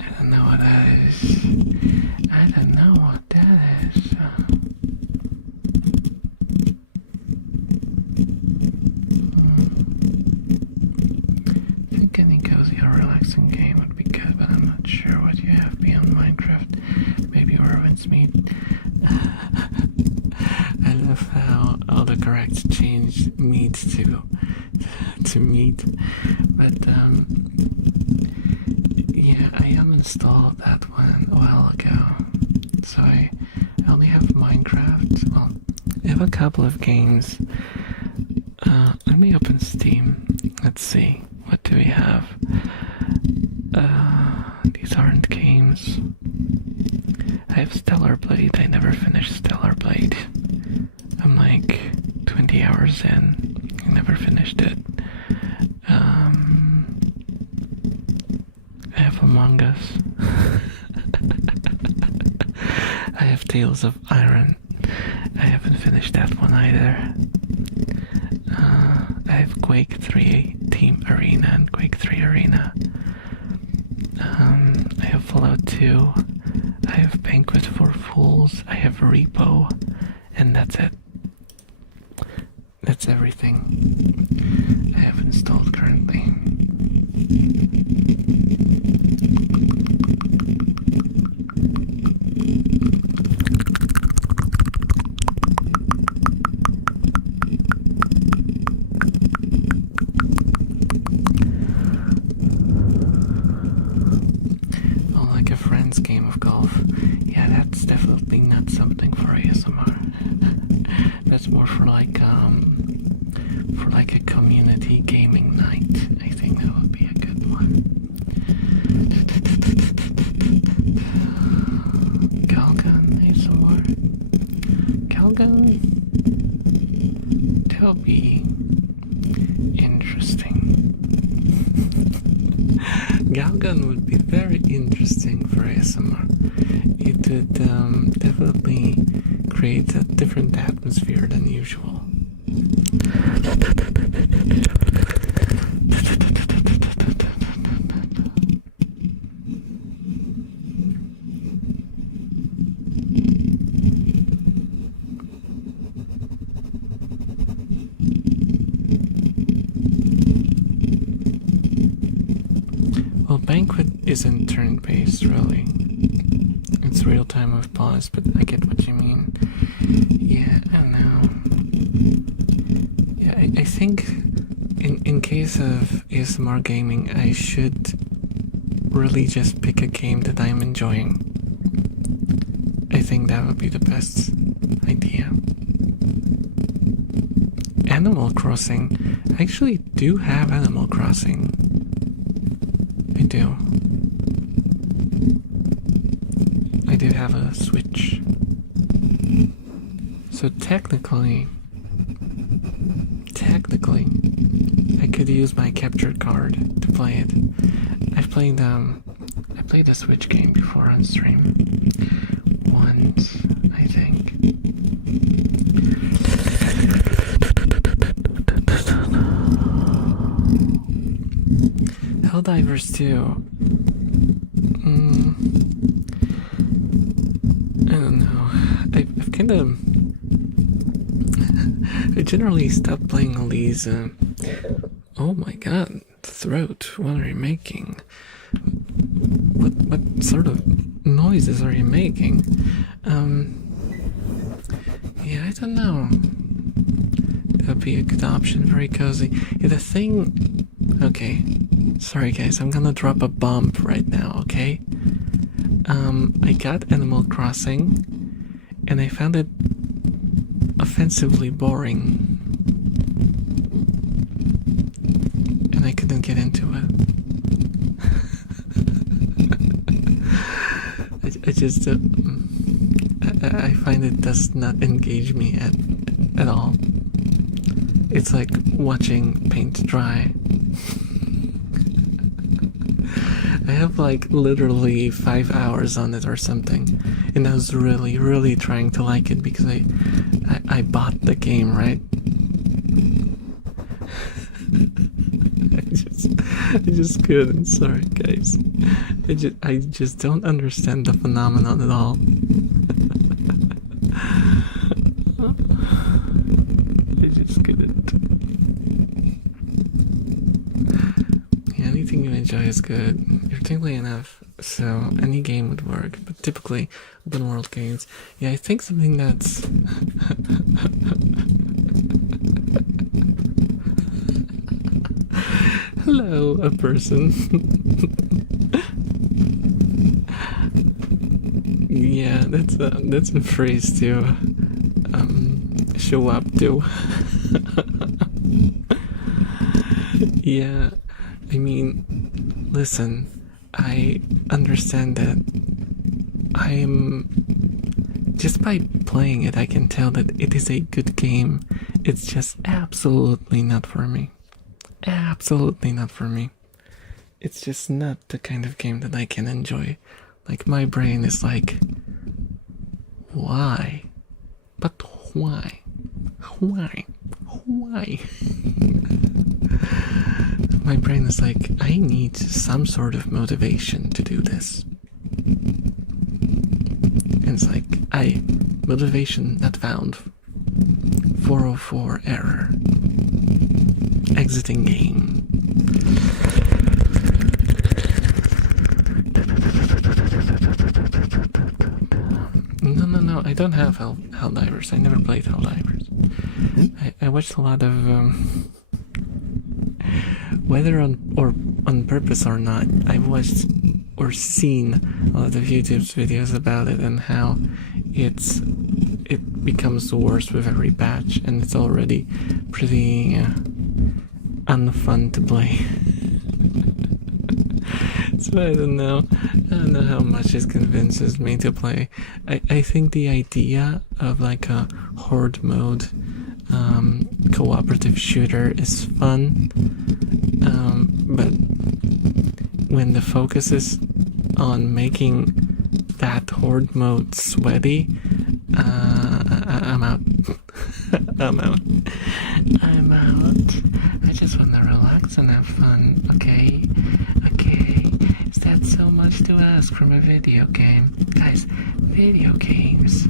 I don't know what that is. I don't know what that is. I think any cozy or relaxing game would be good, but I'm not sure what you have beyond Minecraft. Maybe Orwin's Meat. I love how autocorrect changed meat to meat, but yeah, I uninstalled that one a while ago, so I only have Minecraft. Well, I have a couple of games. Let me open Steam. Let's see, what do we have? These aren't games. I have Stellar Blade. I never finished Stellar Blade. I'm like 20 hours in. I never finished it. I have Among Us. I have Tales of Iron. I haven't finished that one either. I have Quake 3 Team Arena and Quake 3 Arena. I have Fallout 2. I have Banquet for Fools. I have Repo. And that's it. That's everything I have installed currently. Oh, like a friend's game of golf. Yeah, that's definitely not something for ASMR. That's more for like a will be interesting. Galgun would be very interesting for ASMR. It would definitely create a different atmosphere than usual. Well, Banquet isn't turn-based, really. It's real time with pause, but I get what you mean. Yeah, I know. Yeah, I think in case of ASMR gaming, I should really just pick a game that I'm enjoying. I think that would be the best idea. Animal Crossing. I actually do have Animal Crossing. I do. I do have a Switch. So technically, I could use my capture card to play it. I played a Switch game before on stream. Once, I think. Helldivers 2. I don't know. I've kind of... I generally stopped playing all these... oh my god, throat, what are you making? What sort of noises are you making? Yeah, I don't know. That would be a good option, very cozy. Yeah, the thing... Okay, sorry guys, I'm gonna drop a bomb right now, okay? I got Animal Crossing, and I found it offensively boring. And I couldn't get into it. I just, I find it does not engage me at all. It's like watching paint dry. I have like literally 5 hours on it or something, and I was really trying to like it because I bought the game, right? I just couldn't. Sorry, guys. I just don't understand the phenomenon at all. I just couldn't. Yeah, anything you enjoy is good. You're tingly enough, so any game would work. But typically, open world games. Yeah, I think something that's hello, a person. Yeah, that's a phrase to show up to. Yeah, I mean, listen, I understand that just by playing it, I can tell that it is a good game. It's just absolutely not for me. Absolutely not for me. It's just not the kind of game that I can enjoy. Like, my brain is like, why? But why? Why? Why? My brain is like, I need some sort of motivation to do this. And it's like, motivation not found. 404 error. Exiting game. No, I don't have Helldivers. I never played Helldivers. I watched a lot of whether on purpose or not, I've watched or seen a lot of YouTube videos about it and how it becomes worse with every patch, and it's already pretty unfun to play. So I don't know how much it convinces me to play. I think the idea of like a horde mode cooperative shooter is fun, but when the focus is on making that horde mode sweaty, I'm out. I'm out. I'm out. I just want to relax and have fun, okay? Okay. Is that so much to ask from a video game? Guys, video games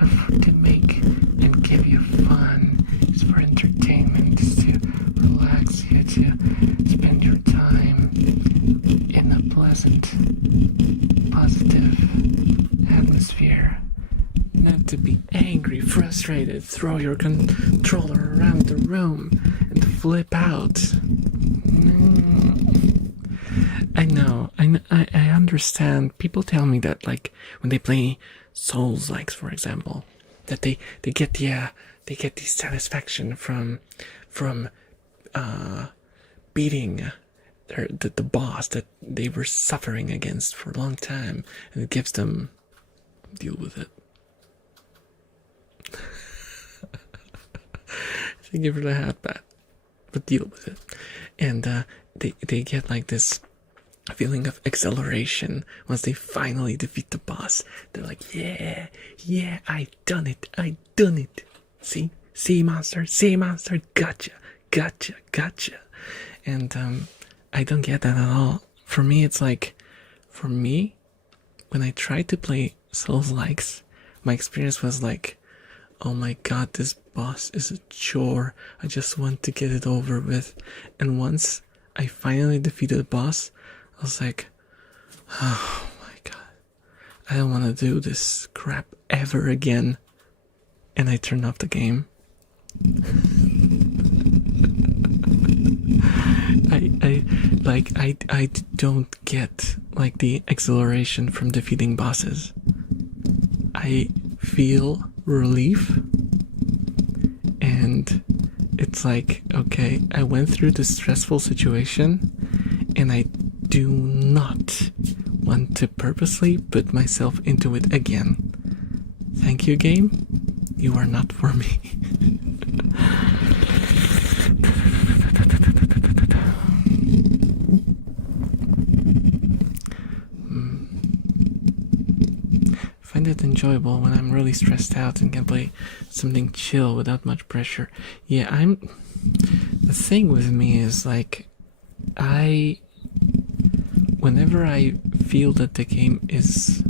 are to make and give you fun. It's for entertainment. It's to relax you, to spend your time in a pleasant, positive atmosphere. Not to be angry, frustrated, throw your controller around the room and flip out. I understand. People tell me that, like, when they play Souls likes, for example, that they get the satisfaction from beating the boss that they were suffering against for a long time, and it gives them deal with it. Thank you for the hat bat, but deal with it. And they get like this feeling of exhilaration once they finally defeat the boss. They're like, yeah, I done it. See monster, gotcha. And I don't get that at all. For me, it's like, when I tried to play Souls likes, my experience was like, oh my god, this boss is a chore. I just want to get it over with. And once I finally defeated the boss, I was like, oh my god, I don't want to do this crap ever again. And I turned off the game. I don't get like the exhilaration from defeating bosses. I feel relief, and it's like, okay, I went through this stressful situation and I do not want to purposely put myself into it again. Thank you, game. You are not for me. Find it enjoyable when I'm really stressed out and can play something chill without much pressure. Yeah, the thing with me is like, whenever I feel that the game is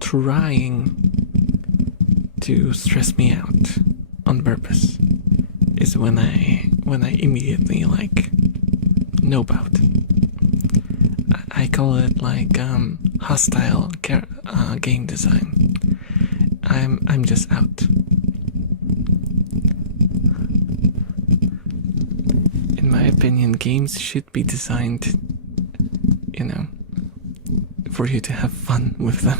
trying to stress me out on purpose, is when I immediately like nope out. I call it like hostile game design. I'm just out. In my opinion, games should be designed, for you to have fun with them.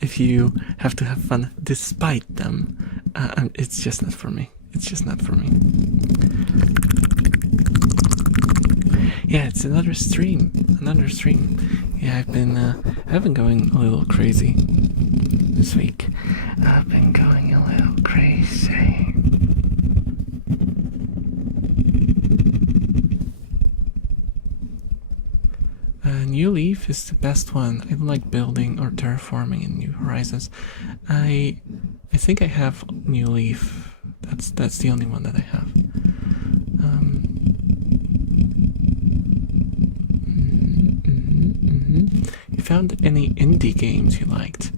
If you have to have fun despite them, it's just not for me. Yeah, it's another stream. Yeah, I've been going a little crazy this week. I've been going a little crazy. New Leaf is the best one. I don't like building or terraforming in New Horizons. I think I have New Leaf. That's the only one that I have. You found any indie games you liked?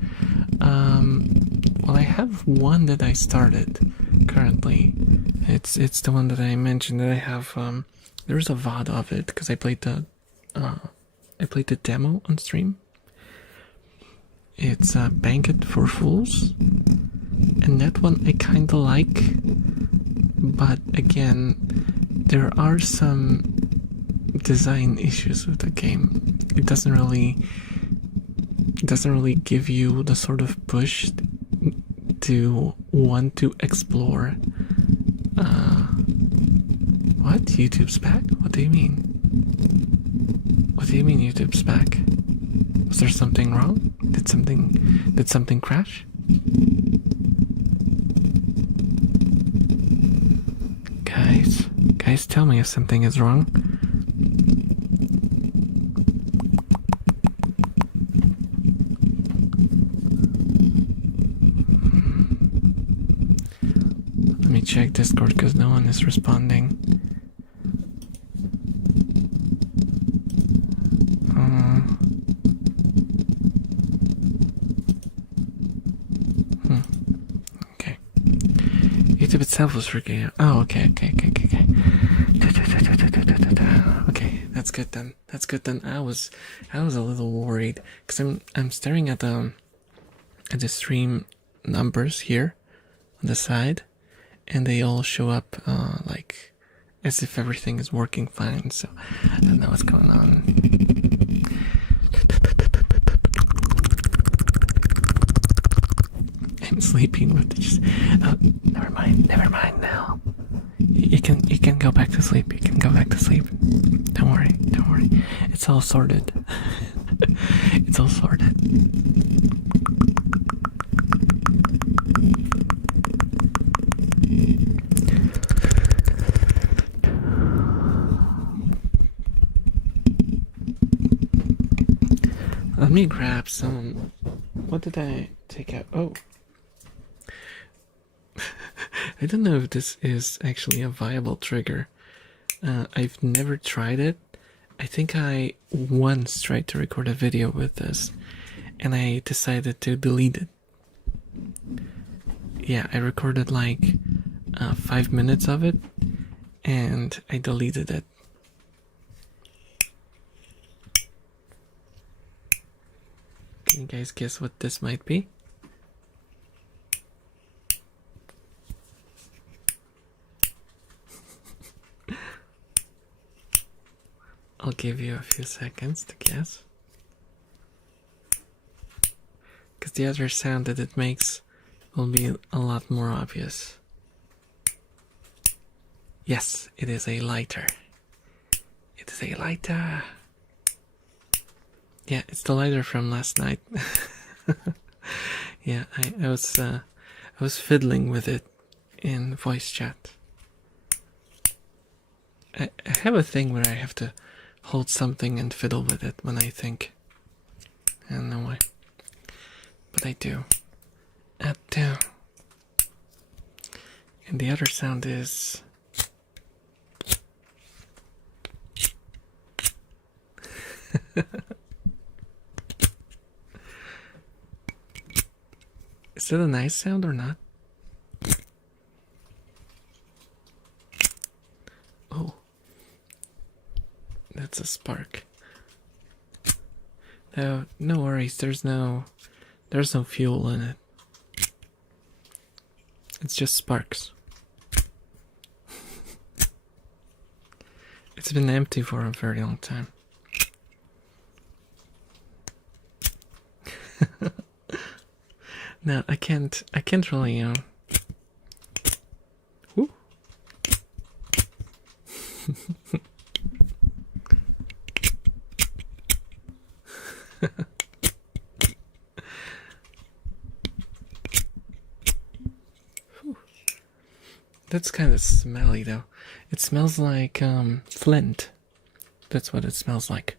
Well, I have one that I started currently. It's the one that I mentioned that I have. There's a VOD of it because I played the demo on stream. It's Banquet for Fools, and that one I kinda like, but again, there are some design issues with the game. It doesn't really give you the sort of push to want to explore. What? YouTube's back? What do you mean? What do you mean YouTube's back? Was there something wrong? Did something crash? Guys, tell me if something is wrong. Let me check Discord because no one is responding. Okay. YouTube itself was freaking out. Oh, okay. Okay, that's good then. That's good then. I was a little worried because I'm staring at the stream numbers here on the side, and they all show up like as if everything is working fine. So I don't know what's going on. I'm sleeping with just. Oh, never mind now. You can go back to sleep. You can go back to sleep. Don't worry. It's all sorted. It's all sorted. Let me grab some. What did I take out? Oh. I don't know if this is actually a viable trigger. I've never tried it. I think I once tried to record a video with this, and I decided to delete it. Yeah, I recorded like 5 minutes of it, and I deleted it. Can you guys guess what this might be? I'll give you a few seconds to guess. Because the other sound that it makes will be a lot more obvious. Yes, it is a lighter. It is a lighter. Yeah, it's the lighter from last night. Yeah, I was fiddling with it in voice chat. I have a thing where I have to hold something and fiddle with it when I think. I don't know why. But I do. I do. And the other sound is... Is that a nice sound or not? Oh. That's a spark. No worries, there's no fuel in it. It's just sparks. It's been empty for a very long time. No, I can't really Woo. That's kind of smelly though. It smells like flint. That's what it smells like.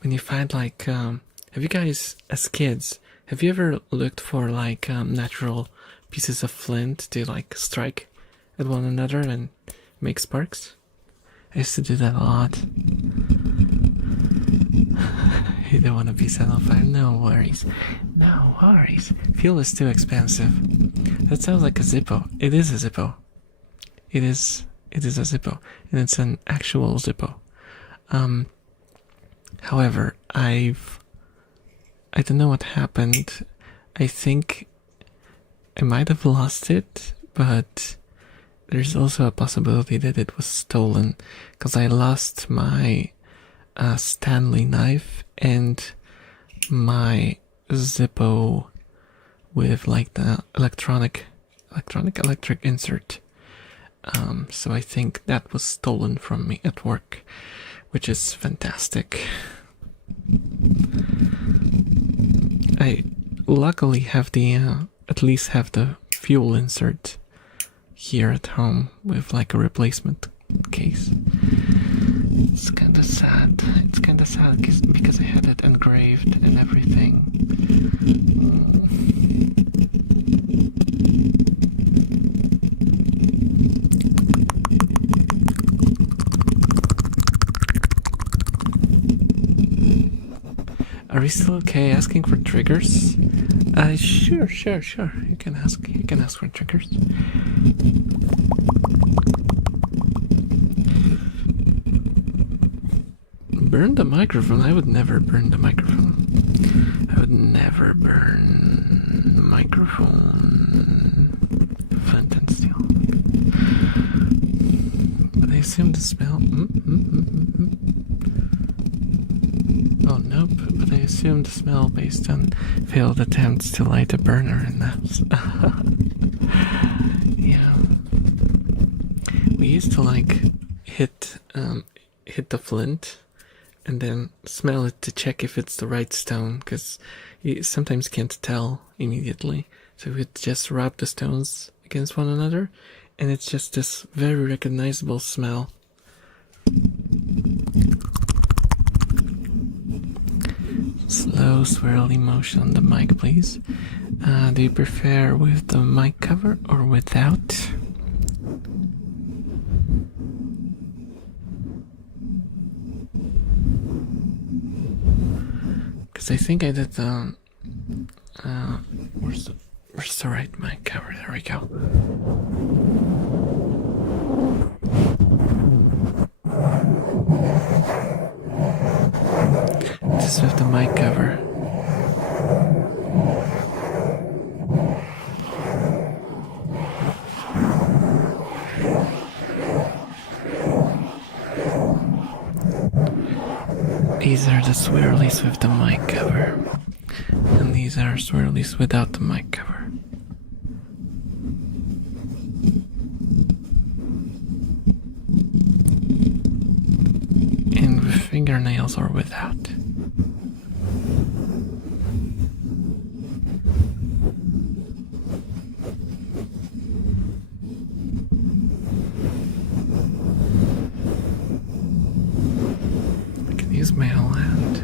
When you find like have you guys as kids, have you ever looked for like natural pieces of flint to like strike at one another and make sparks? I used to do that a lot. You don't want to be set on fire? No worries. No worries. Fuel is too expensive. That sounds like a Zippo. It is a Zippo. It is a Zippo. And it's an actual Zippo. However, I don't know what happened. I think I might have lost it, but there's also a possibility that it was stolen, because I lost my Stanley knife and my Zippo with like the electric insert. So I think that was stolen from me at work, which is fantastic. I luckily have the at least have the fuel insert here at home with like a replacement case. It's kind of sad. It's kind of sad because I had it engraved and everything. Are we still okay asking for triggers? Sure. You can ask for triggers. Burn the microphone? I would never burn the microphone. I would never burn the microphone. Flint and steel. But I assume the smell. Oh, nope, but I assume the smell based on failed attempts to light a burner, and that's... yeah. We used to, like, hit the flint and then smell it to check if it's the right stone, because you sometimes can't tell immediately. So we'd just rub the stones against one another, and it's just this very recognizable smell. Slow, swirly motion on the mic, please. Do you prefer with the mic cover or without? Because I think I did the... where's the right mic cover? There we go. Just with the mic cover. These are the swirlies with the mic cover, and these are swirlies without the mic cover. And with fingernails or without. Use my whole hand.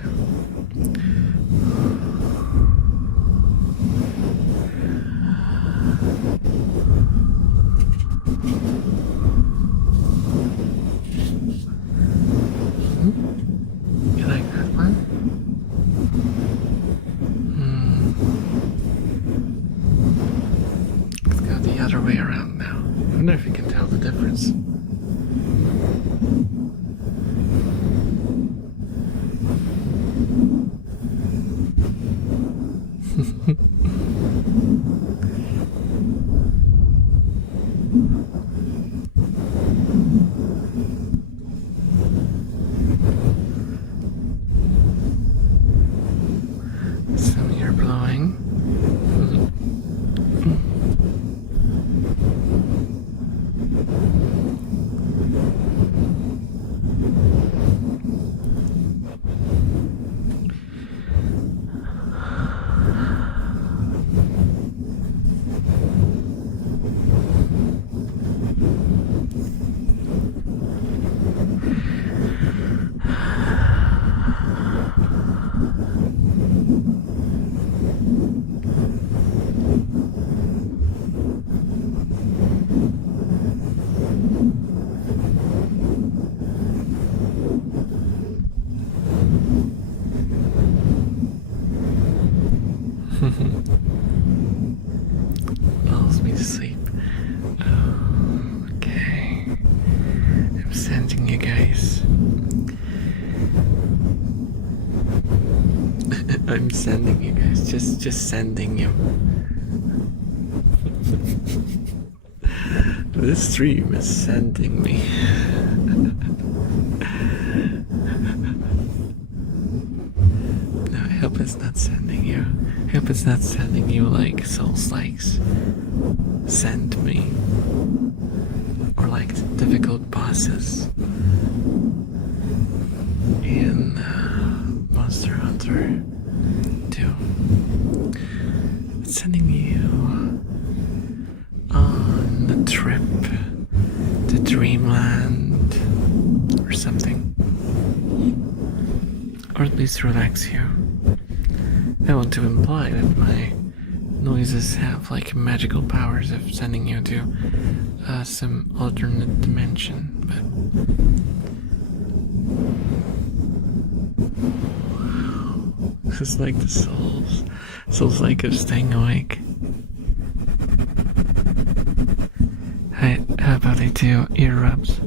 You like that one? Let's go the other way around now. I wonder if you can tell the difference. Some ear blowing. Lulls me to sleep. Okay. I'm sending you guys. I'm sending you guys. Just sending you. This stream is sending me. No, I hope it's not sending you. I hope it's not sending you like Souls likes. Send me. Or like difficult bosses in Monster Hunter 2. It's sending you on a trip to Dreamland or something. Or at least relax you. I want to imply that my noises have like magical powers of sending you to some alternate dimension, but this is like the soul's like of staying awake. How about I do ear rubs?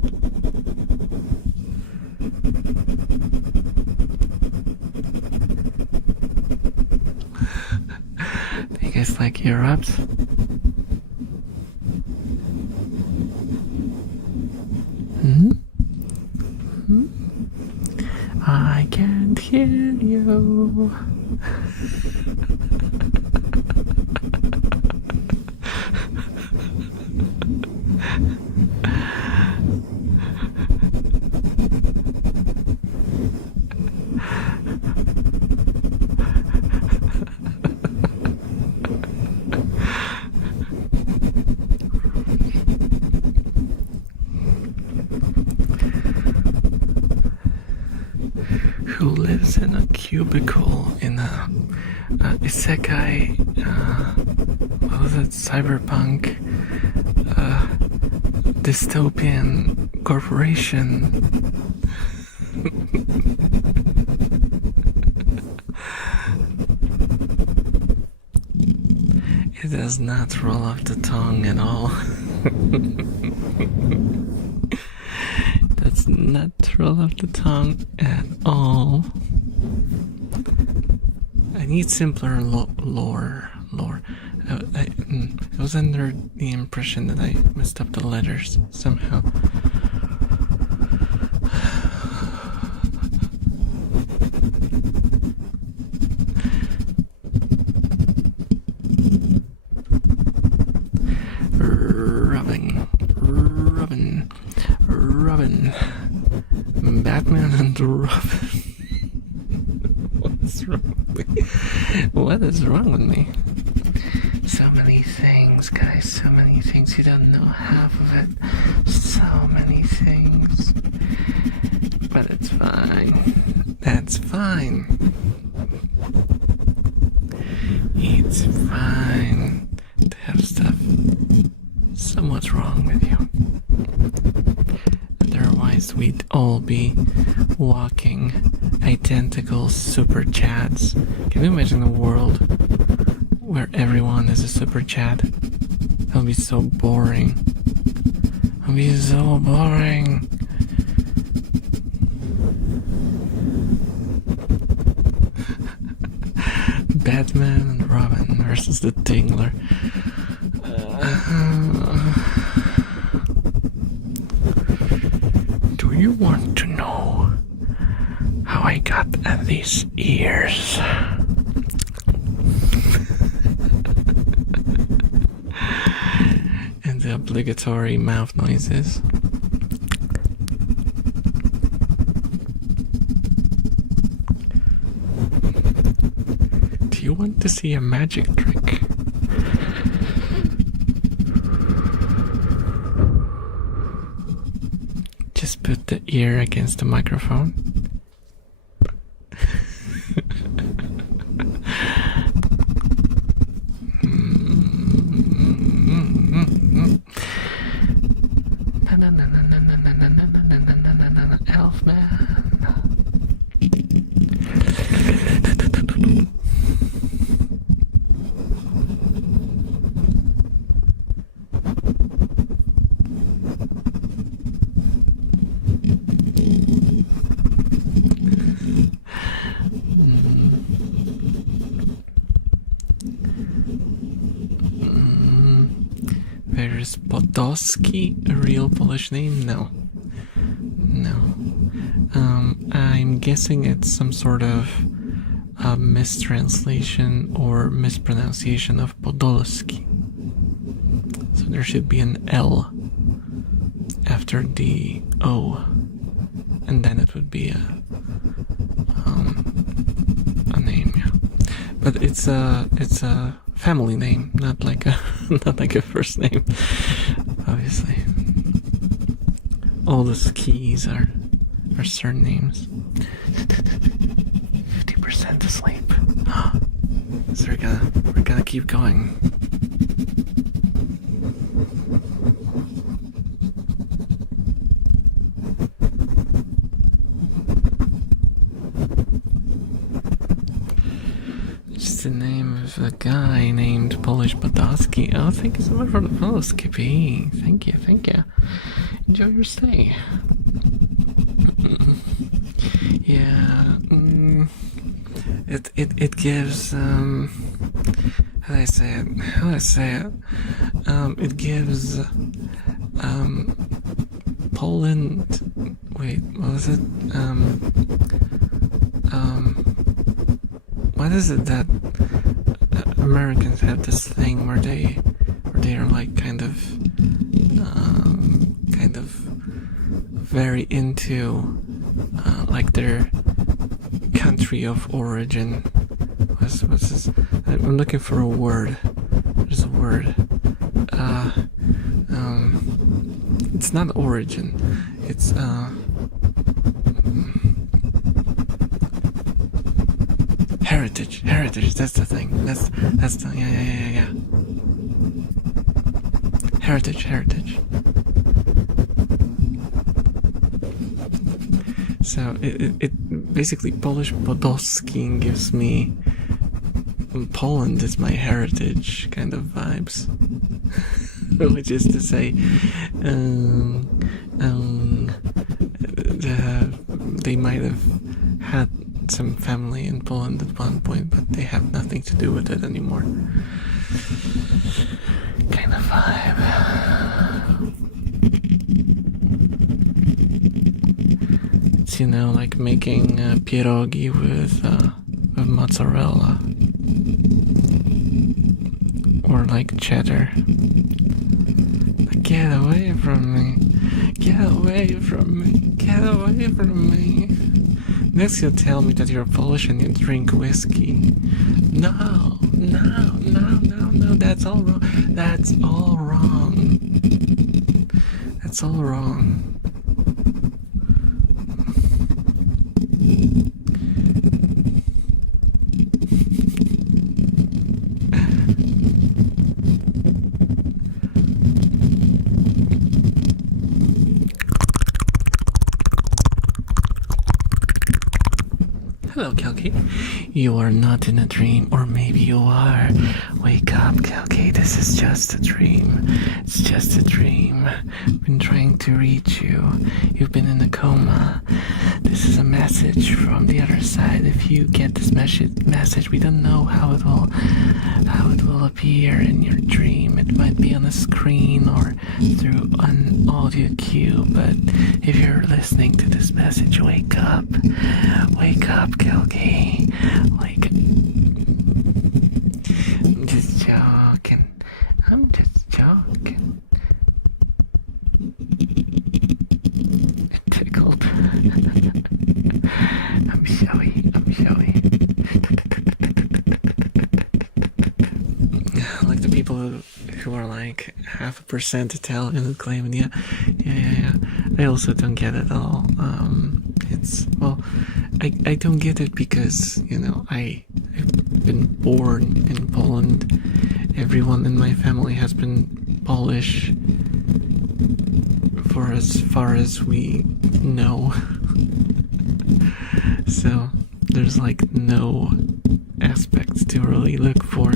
Do you guys like ear rubs? I can't hear you. Who lives in a cubicle in a isekai, what was it, cyberpunk, dystopian corporation. It does not roll off the tongue at all. Does not roll off the tongue at all. I need simpler lore. I was under the impression that I messed up the letters somehow. Robin. Batman and Robin. What's wrong with me? What is wrong with me? So many things, guys. So many things. You don't know half of it. So many things. But it's fine. That's fine. It's fine to have stuff somewhat wrong with you. Otherwise, we'd all be walking identical super chads. Can you imagine a world where everyone is a super chad? That would be so boring. That would be so boring. Batman and Robin versus the Tingler. Do you want to know how I got these ears? And the obligatory mouth noises. Do you want to see a magic trick? Just put the ear against the microphone. There's Podolski, a real Polish name? No. I'm guessing it's some sort of mistranslation or mispronunciation of Podolski. So there should be an L after the O, and then it would be a but it's a family name, not like a not like a first name. Obviously, all the skis are surnames. 50% asleep. So we're gonna keep going. It's the name of a guy named Polish Podolsky. Oh, thank you so much for the follow, Skippy. Thank you. Enjoy your stay. Yeah, it gives how do I say it? It gives Poland. Wait, what was it? What is it that Americans have this thing where they are like kind of very into like their country of origin. What's this? I'm looking for a word. There's a word. It's not origin. It's heritage. That's the thing. That's the yeah. Heritage. So it basically Polish Podolsky gives me Poland is my heritage kind of vibes, which is to say, they might have had some family in Poland at one point, but they have nothing to do with it anymore. Kind of vibe. It's, you know, like making pierogi with mozzarella. Or like cheddar. Get away from me. Get away from me. Get away from me. Next you'll tell me that you're Polish and you drink whiskey. No. That's all wrong. That's all wrong. Hello, Kelky. You are not in a dream, or maybe you are. Wake up, Kelky. This is just a dream. It's just a dream. I've been trying to reach you. You've been in a coma. This is a message from the other side. If you get this message, we don't know how it will appear in your dream. It might be on a screen or through an audio cue, but if you're listening to this message, wake up. Wake up, Kelky. Wake up. I'm just joking. It tickled. I'm showy. Like the people who are like 0.5% Italian and claiming, yeah. I also don't get it at all. I don't get it because, you know, I've been born in Poland. Everyone in my family has been Polish for as far as we know. So there's like no aspects to really look for.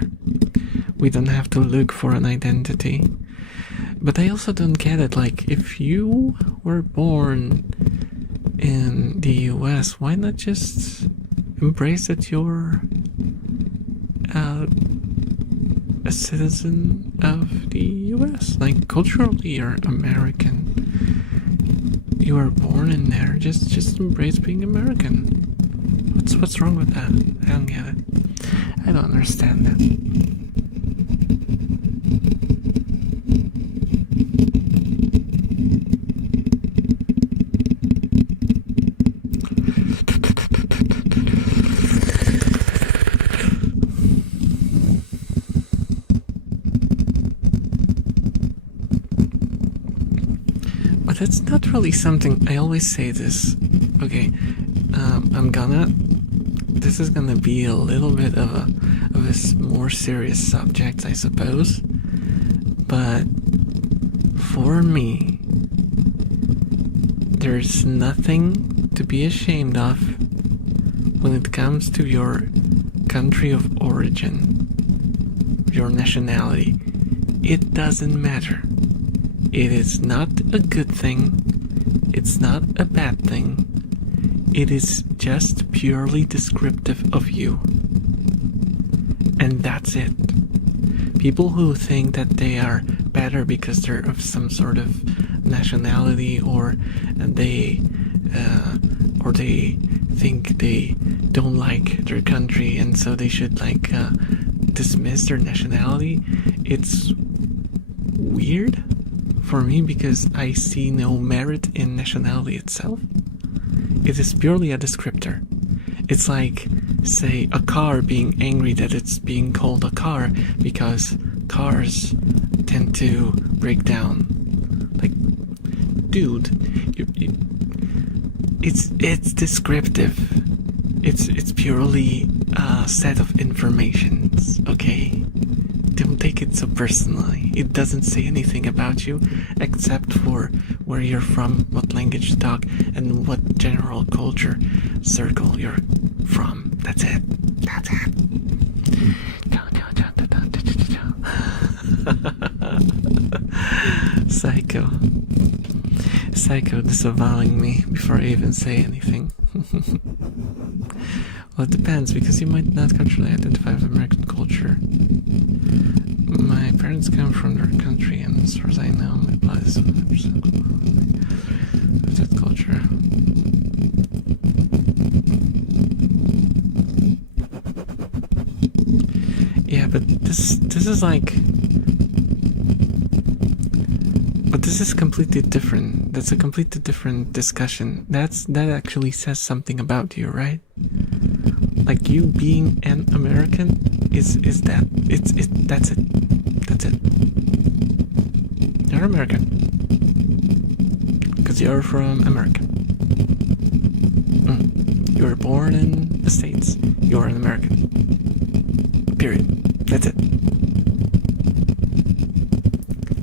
We don't have to look for an identity. But I also don't get it, like, if you were born in the US, why not just embrace that you're a citizen of the US? Like, culturally you're American. You were born in there, just embrace being American. What's wrong with that? I don't get it. I don't understand that. that's not really something. I always say this. Okay, this is gonna be a little bit of a more serious subject, I suppose. But for me, there's nothing to be ashamed of when it comes to your country of origin, your nationality. It doesn't matter. It is not a good thing. It's not a bad thing. It is just purely descriptive of you. And that's it. People who think that they are better because they're of some sort of nationality, or they think they don't like their country and so they should like dismiss their nationality. It's weird for me because I see no merit in nationality itself. It is purely a descriptor. It's like, say, a car being angry that it's being called a car because cars tend to break down. Like, dude, it's descriptive. It's purely a set of informations, okay? Don't take it so personally. It doesn't say anything about you except for where you're from, what language you talk, and what general culture circle you're from. That's it. That's it. Psycho disavowing me before I even say anything. Well, it depends, because you might not culturally identify with American culture. My parents come from their country, and as far as I know, my blood is 100% of that culture. Yeah, but this is like... But this is completely different. That's a completely different discussion. That actually says something about you, right? Like, you being an American is that that's it. That's it. You're American. Because you're from America. You were born in the States. You're an American. Period. That's it.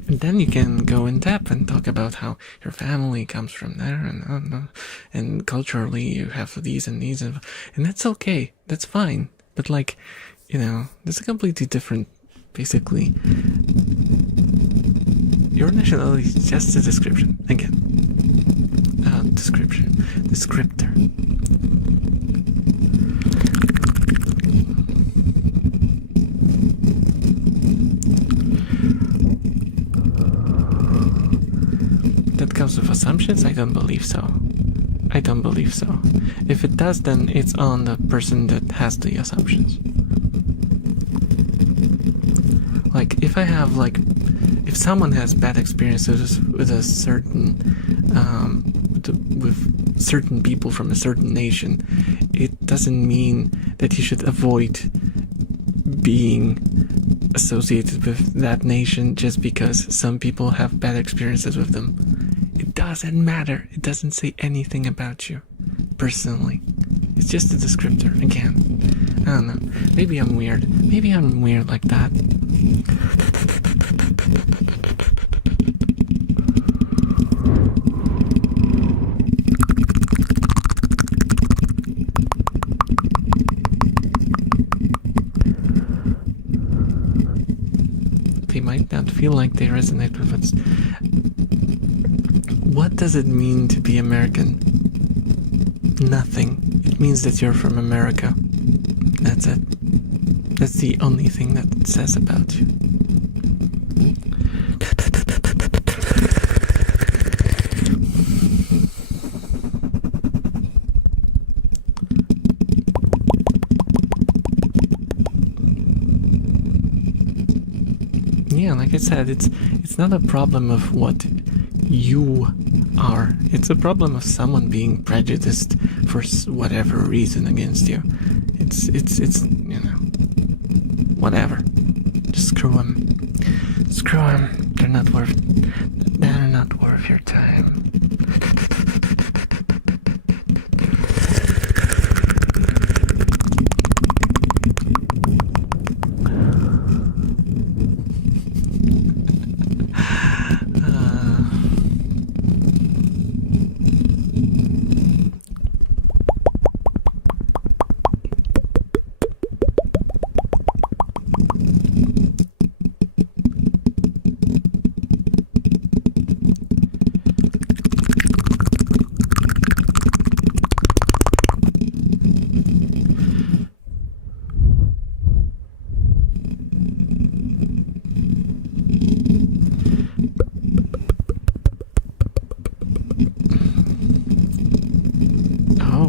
And then you can go in depth and talk about how your family comes from there, and culturally you have these and these, and that's okay. That's fine. But like, you know, that's a completely different. Basically, your nationality is just a description. Again, descriptor. That comes with assumptions? I don't believe so. I don't believe so. If it does, then it's on the person that has the assumptions. Like, if I have, like, if someone has bad experiences with a certain, with certain people from a certain nation, it doesn't mean that he should avoid being associated with that nation just because some people have bad experiences with them. It doesn't matter. It doesn't say anything about you, personally. It's just a descriptor. Again, I don't know. Maybe I'm weird. Maybe I'm weird like that. They might not feel like they resonate with us. What does it mean to be American? Nothing. It means that you're from America. That's it. That's the only thing that it says about you. Yeah, like I said, it's not a problem of what you are. It's a problem of someone being prejudiced for whatever reason against you. It's you know, whatever. Just screw them. Screw them. They're not worth that. They're not worth your time.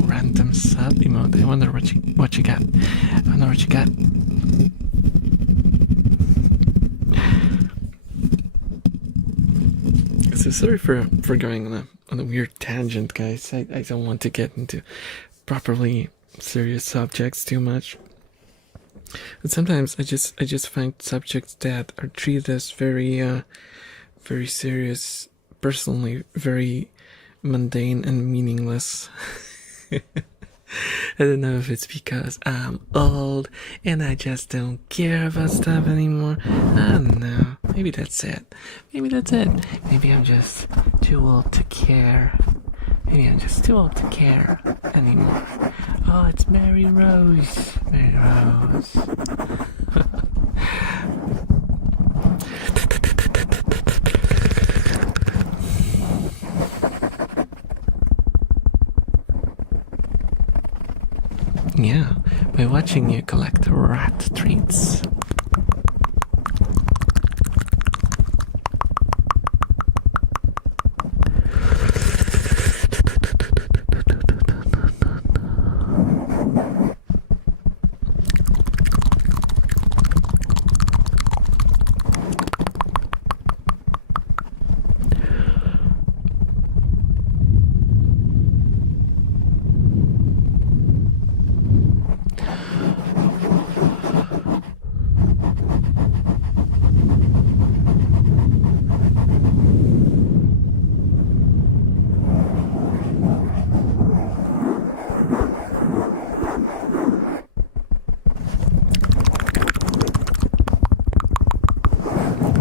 Random sub emote. I wonder what you got. I wonder what you got. So sorry for going on a weird tangent, guys. I don't want to get into properly serious subjects too much. But sometimes I just find subjects that are treated as very serious, personally very mundane and meaningless. I don't know if it's because I'm old and I just don't care about stuff anymore. I don't know. Maybe that's it. Maybe I'm just too old to care. Maybe I'm just too old to care anymore. Oh, it's Mary Rose. Mary Rose. Yeah, by watching you collect rat treats.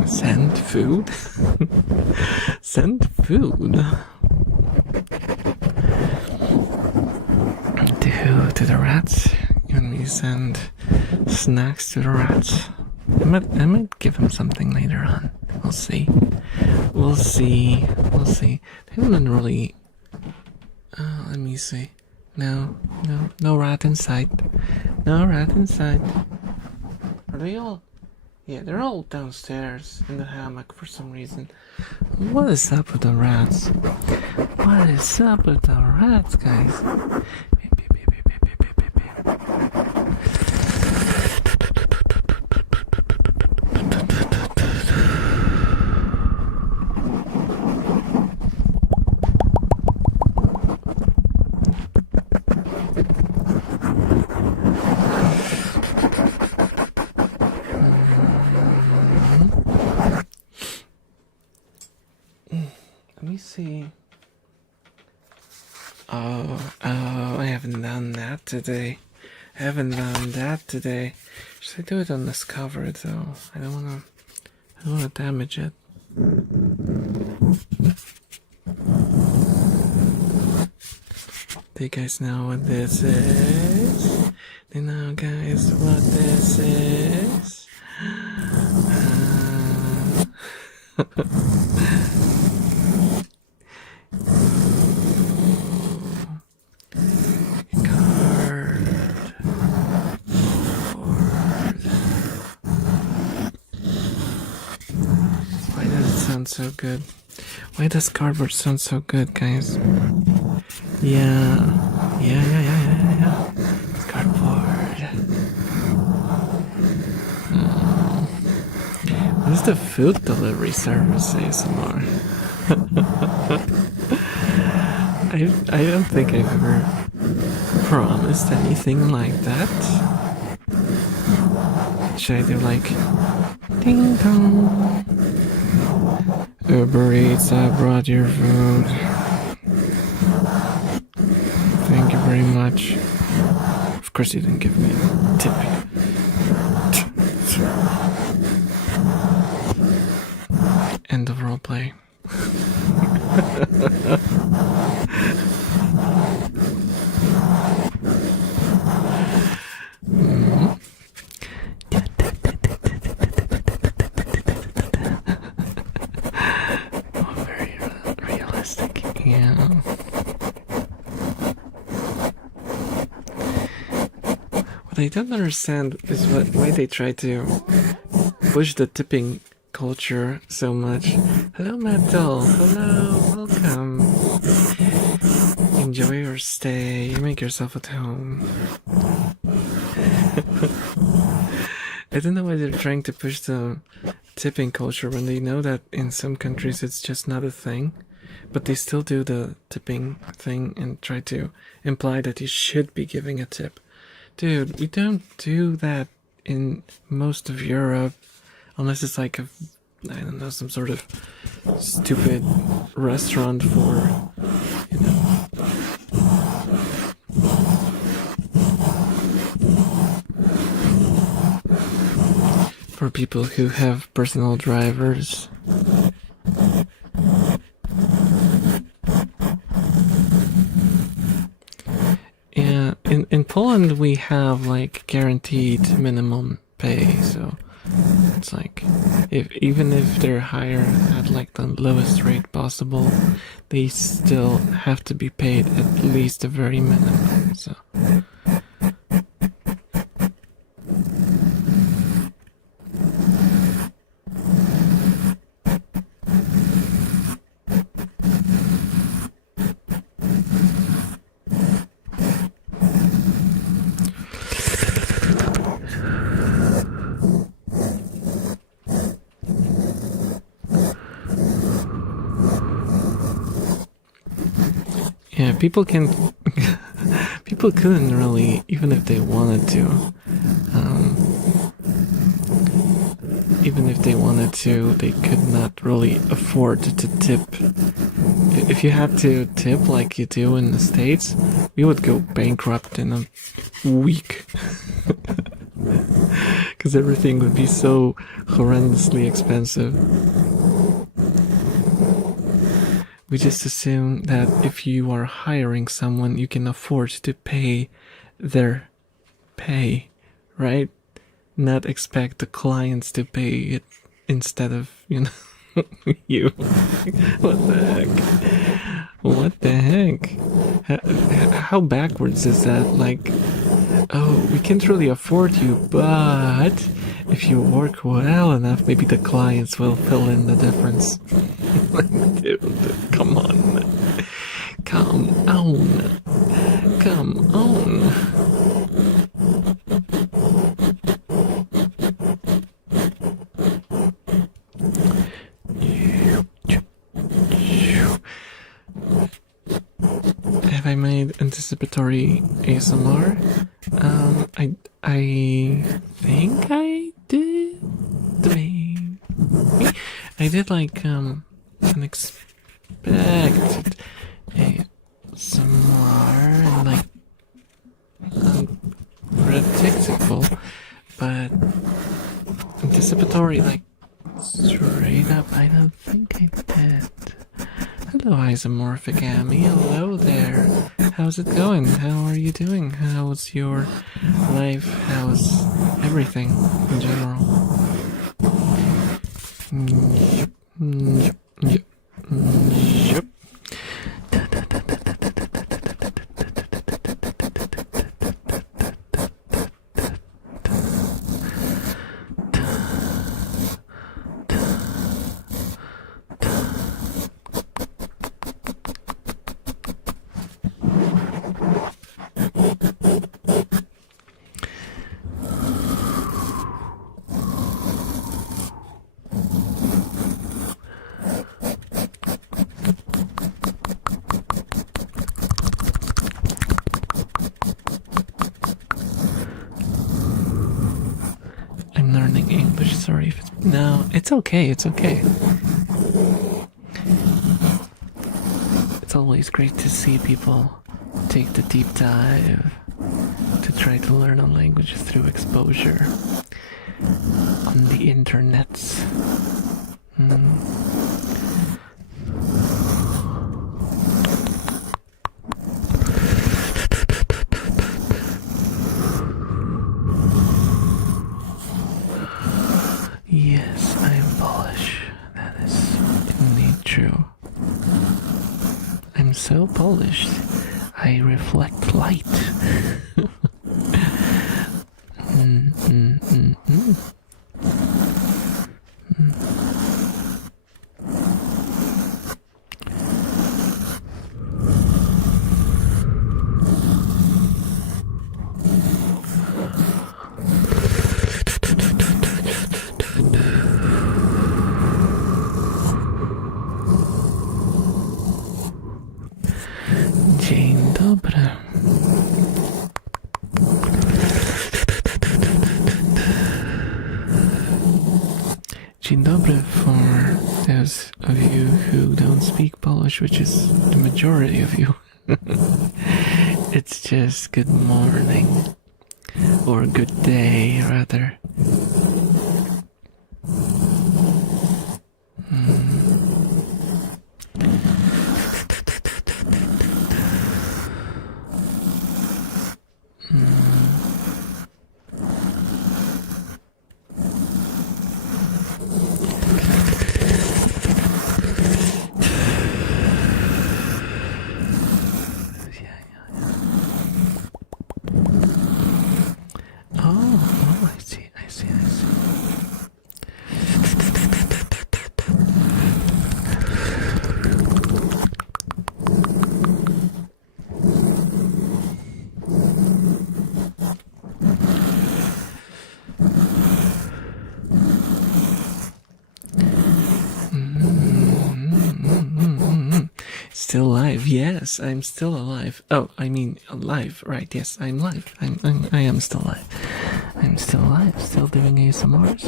Send food? Send food? To the rats? You want me to send snacks to the rats? I might give them something later on. We'll see. They haven't really... let me see. No rat in sight. No rat in sight. Are they all... Yeah, they're all downstairs in the hammock for some reason. What is up with the rats? What is up with the rats, guys? Let me see. Oh, I haven't done that today. Should I do it on this cover though? I don't wanna damage it. Do you guys know what this is? Do you know, guys, what this is? So good. Why does cardboard sound so good, guys? Yeah. It's cardboard. What is the food delivery service ASMR? I don't think I've ever promised anything like that. Should I do like ding dong? Uber Eats, I brought your food. Thank you very much. Of course you didn't give me a tip. End of roleplay. Oh, very realistic. Yeah. What I don't understand is why they try to push the tipping culture so much. Hello, Metal. Hello, welcome. Enjoy your stay. Make yourself at home. I don't know why they're trying to push the tipping culture when they know that in some countries it's just not a thing, but they still do the tipping thing and try to imply that you should be giving a tip. Dude, we don't do that in most of Europe, unless it's like a, I don't know, some sort of stupid restaurant for, you know, for people who have personal drivers. Yeah, in Poland we have like guaranteed minimum pay, so it's like even if they're hired at like the lowest rate possible, they still have to be paid at least the very minimum. So yeah, people couldn't really, even if they wanted to, they could not really afford to tip. If you had to tip like you do in the States, we would go bankrupt in a week. Because everything would be so horrendously expensive. We just assume that if you are hiring someone, you can afford to pay their pay, right? Not expect the clients to pay it instead of, you know, you. What the heck? What the heck? How backwards is that? Like, oh, we can't really afford you, but if you work well enough, maybe the clients will fill in the difference. Dude, come on. Come on. Come on. Have I made anticipatory ASMR? I think I did. I did like unexpected ASMR and like unpredictable, but anticipatory, like straight up, I don't think I did. Hello, isomorphic Amy. Hello there. How's it going? How are you doing? How's your life? How's everything in general? Yep. I'm learning English. Sorry if it's... No, it's okay. It's okay. always great to see people take the deep dive to try to learn a language through exposure on the internets. Yes, I am Polish. That is indeed true. I'm so Polish. I reflect light. Dzień dobry. Dzień dobry for those of you who don't speak Polish, which is the majority of you. It's just good morning, or good day, rather. Oh, I see. Still alive? Yes, I'm still alive. Oh, I mean alive, right? Yes, I'm live. I am still alive. I'm still alive. Still doing ASMRs.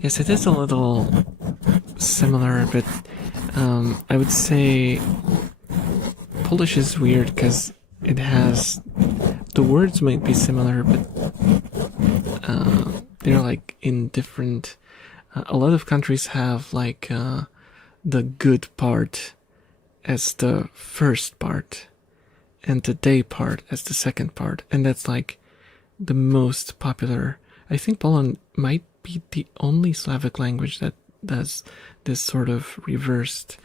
Yes, it is a little similar, but I would say Polish is weird because it has the words might be similar, but they're like in different. A lot of countries have like the good part as the first part and the day part as the second part, and that's like the most popular. I think Poland might be the only Slavic language that does this sort of reversed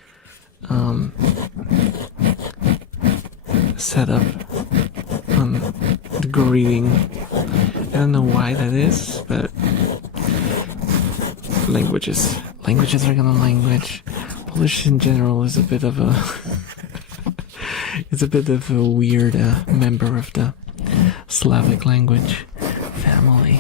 setup on the greeting. I don't know why that is, but languages are gonna language. Polish in general is a bit of a it's a bit of a weird member of the Slavic language family.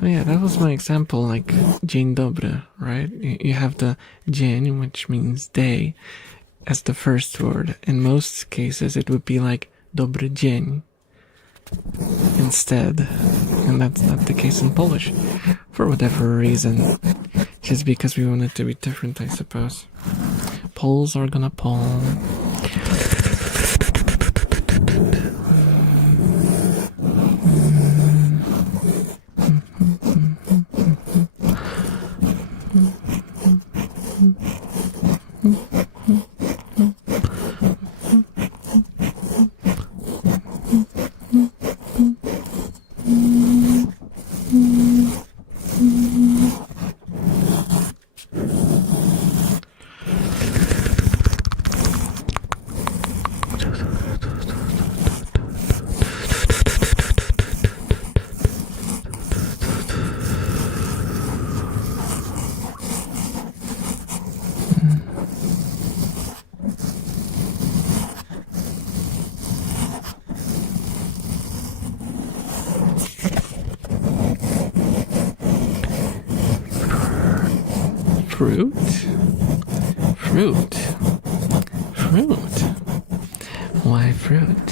Yeah, that was my example, like dzień dobry, right? You have the dzień, which means day, as the first word. In most cases, it would be like dobry dzień instead, and that's not the case in Polish, for whatever reason. Just because we want it to be different, I suppose. Poles are gonna poll. Fruit? Fruit? Fruit? Why fruit?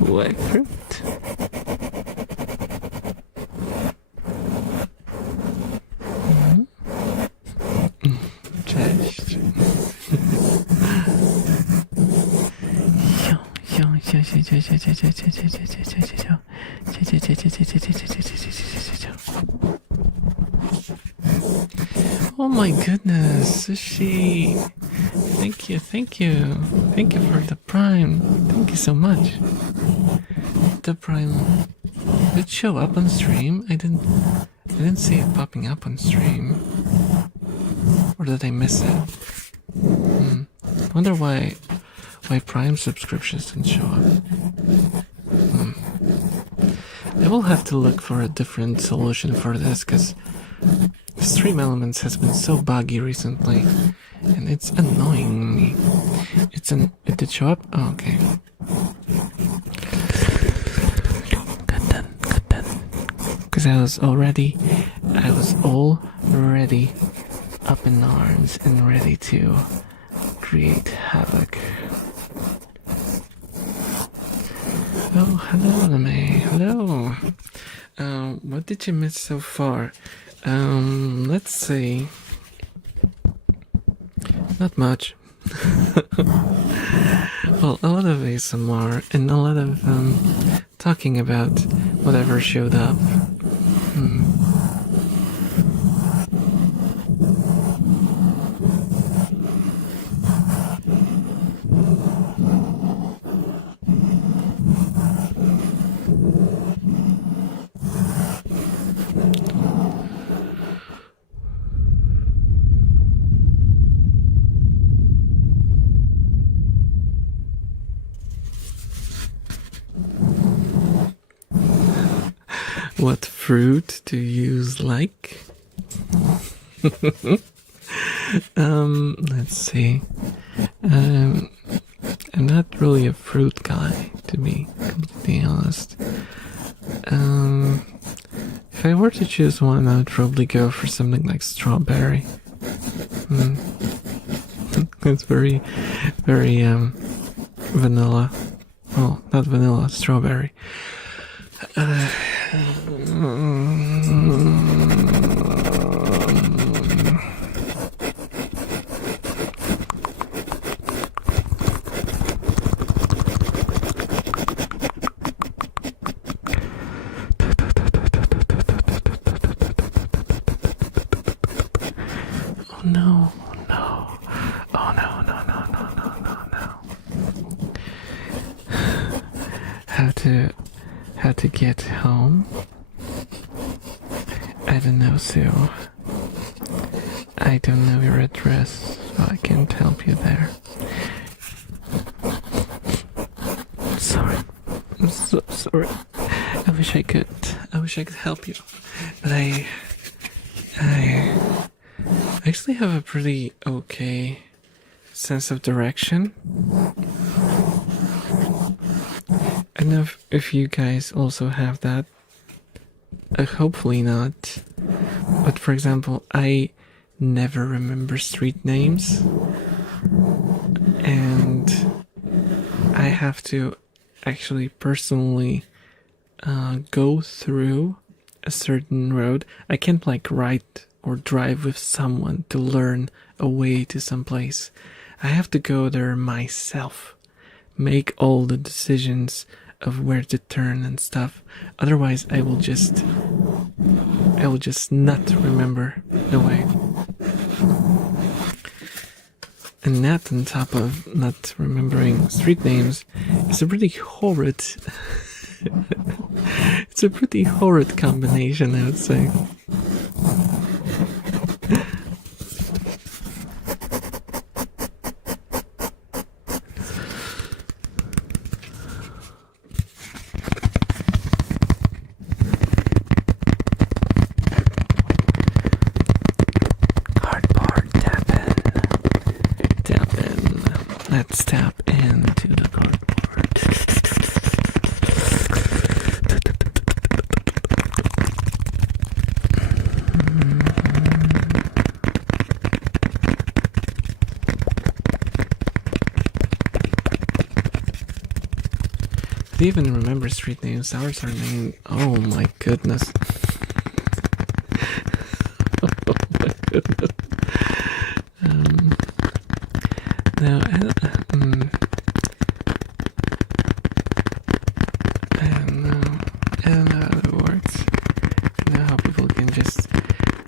Why fruit? Cześć. Oh my goodness, Sushi. Thank you, thank you. Thank you for the prime. Thank you so much. The prime did show up on stream. I didn't see it popping up on stream. Or did I miss it? I wonder why Prime subscriptions didn't show up. I will have to look for a different solution for this, because Stream Elements has been so buggy recently, and it's annoying me. It did show up? Oh, okay. Good then. Because I was all ready up in arms and ready to create havoc. Oh, hello, Anime. Hello. What did you miss so far? Let's see. Not much. Well, a lot of ASMR and a lot of talking about whatever showed up. What fruit do you like? Let's see. I'm not really a fruit guy, to be completely honest. If I were to choose one, I would probably go for something like strawberry. It's very, very vanilla. Well, not vanilla, strawberry. How to get home? I don't know, Sue. I don't know your address, so I can't help you there. Sorry. I'm so sorry. I wish I could help you. But I actually have a pretty okay sense of direction. I don't know if you guys also have that. Hopefully not. But for example, I never remember street names. And I have to actually personally go through a certain road. I can't like ride or drive with someone to learn a way to some place. I have to go there myself. Make all the decisions of where to turn and stuff. Otherwise, I will just not remember the way. And that on top of not remembering street names is a pretty horrid it's a pretty horrid combination, I would say. Let's tap into the cardboard. They even remember street names. Ours are named. Oh my goodness. Oh my goodness. No, I don't know. I don't know how it works. I know how people can just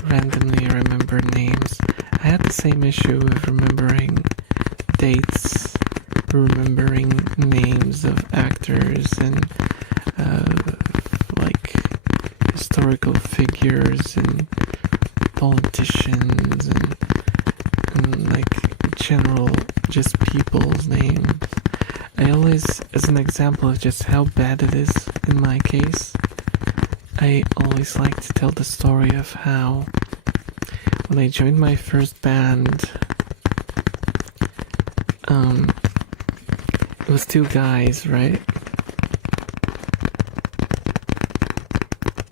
randomly remember names. I had the same issue with remembering dates, remembering names of actors and like historical figures and politicians and like general just people's names. I always, as an example of just how bad it is in my case, I always like to tell the story of how when I joined my first band, it was two guys, right?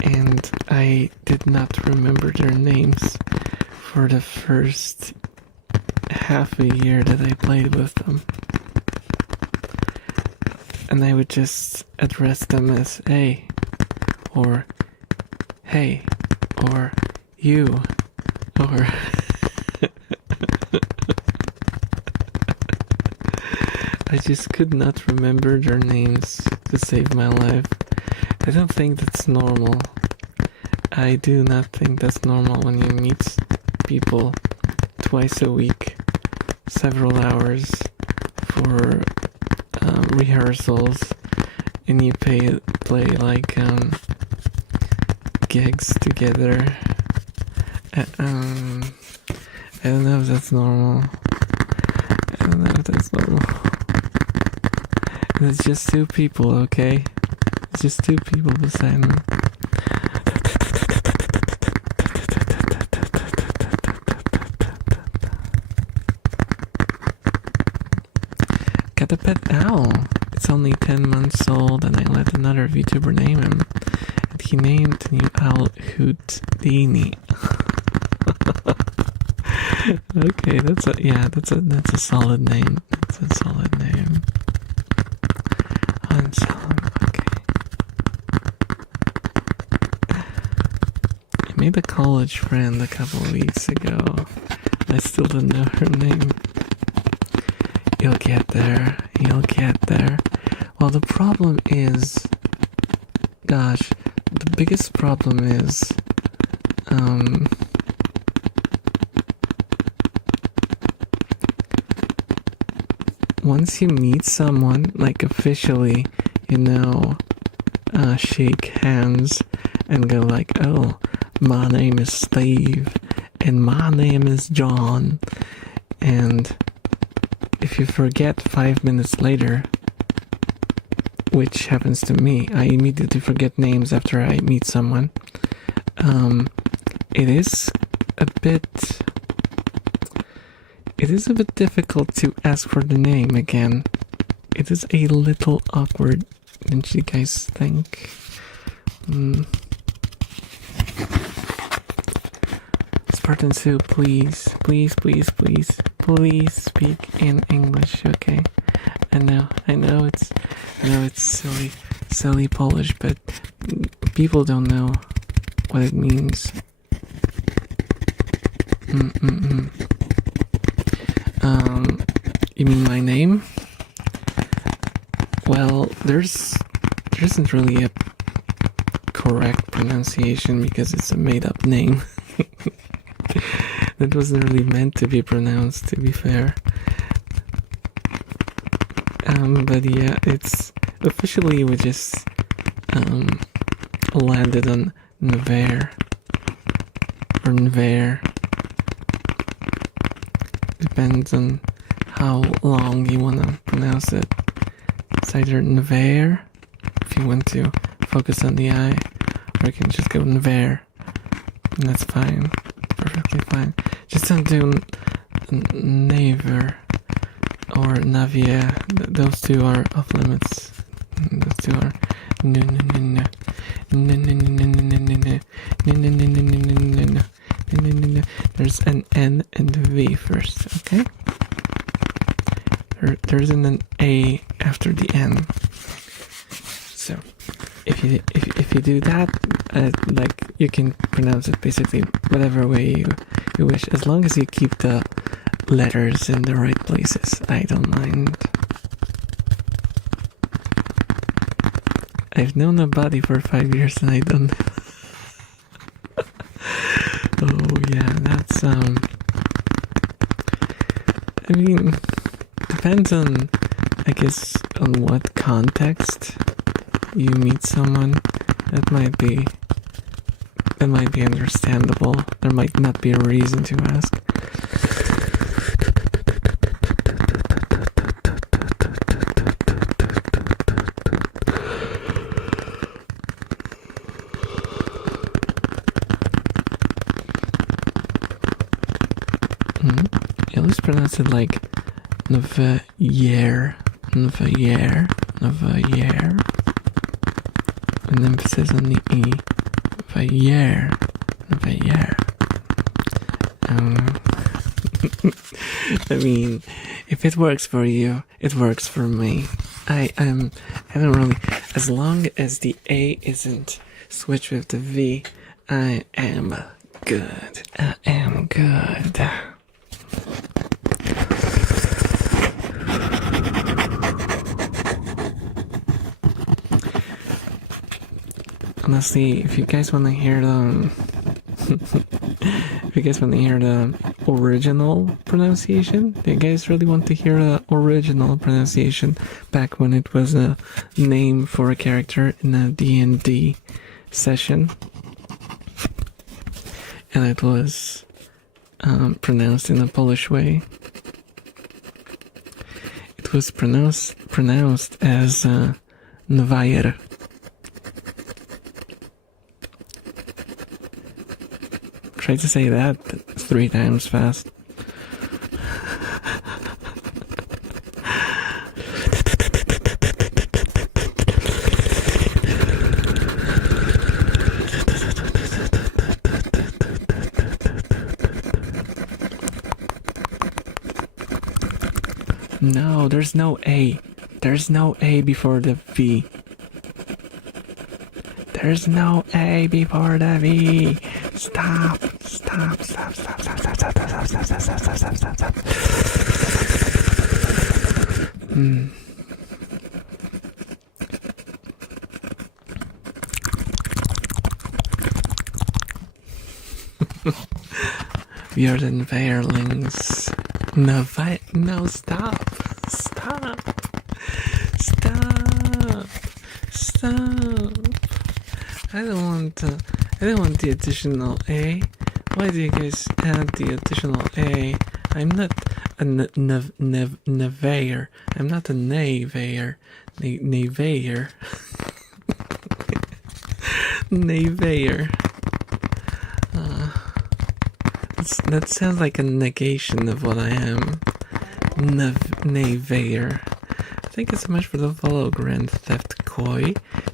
And I did not remember their names for the first half a year that I played with them. And I would just address them as hey, or hey, or you, or I just could not remember their names to save my life. I don't think that's normal. I do not think that's normal when you meet people twice a week, several hours for rehearsals, and you play like gigs together. I don't know if that's normal. I don't know if that's normal. And it's just two people, okay? It's just two people beside me. Got a pet owl. It's only 10 months old, and I let another VTuber name him. And he named the new owl Houdini. Okay, that's a solid name. That's a solid name. Okay. I made a college friend a couple of weeks ago. I still don't know her name. You'll get there. You'll get there. Well, the problem is, gosh, the biggest problem is, once you meet someone, like officially, you know, shake hands and go like, oh, my name is Steve, and my name is John, and if you forget 5 minutes later, which happens to me, I immediately forget names after I meet someone, it is a bit difficult to ask for the name again. It is a little awkward, don't you guys think? Spartan Sue, please speak in English, okay? I know it's silly Polish, but people don't know what it means. You mean my name? Well, there isn't really a correct pronunciation because it's a made-up name. That wasn't really meant to be pronounced, to be fair. But yeah, it's officially we just landed on Nver or Nver. Depends on how long you want to pronounce it. It's either Nver if you want to focus on the I, or you can just go Nver, and that's fine, perfectly fine. Just don't do Naver or Navia. Those two are off limits. Those two are no. There's an N and a V first, okay? There isn't an A after the N. if you do that, like you can pronounce it basically whatever way you wish, as long as you keep the letters in the right places. I don't mind. I've known a body for 5 years and I don't. Oh yeah, that's I mean, depends on, I guess, on what context you meet someone. That might be understandable. There might not be a reason to ask. You always pronounce it like Nevayer. An emphasis on the E. Nevayer. I mean, if it works for you, it works for me. I don't really, as long as the A isn't switched with the V, I am good. Honestly, if you guys want to hear the original pronunciation, do you guys really want to hear the original pronunciation back when it was a name for a character in a D&D session, and it was pronounced in a Polish way? It was pronounced as Nevayer. Try to say that 3 times fast. No, there's no A. There's no A before the V. There's no A before the V. Stop. We are the Neverlings. No, stop. I don't want the additional A. Why do you guys add the additional A? I'm not a neveyor. I'm not a neveyor. Neveyor. Neveyor. That sounds like a negation of what I am. Neveyor. Thank you so much for the follow, Grand Theft Koi.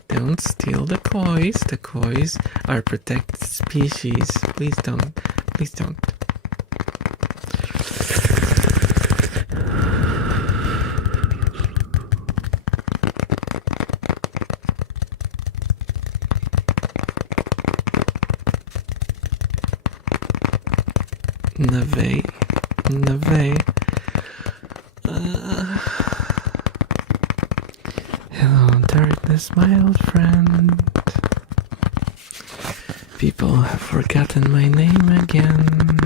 Don't steal the kois. The kois are protected species. Please don't. Neve. Hello, darkness, my old friend. People have forgotten my name again.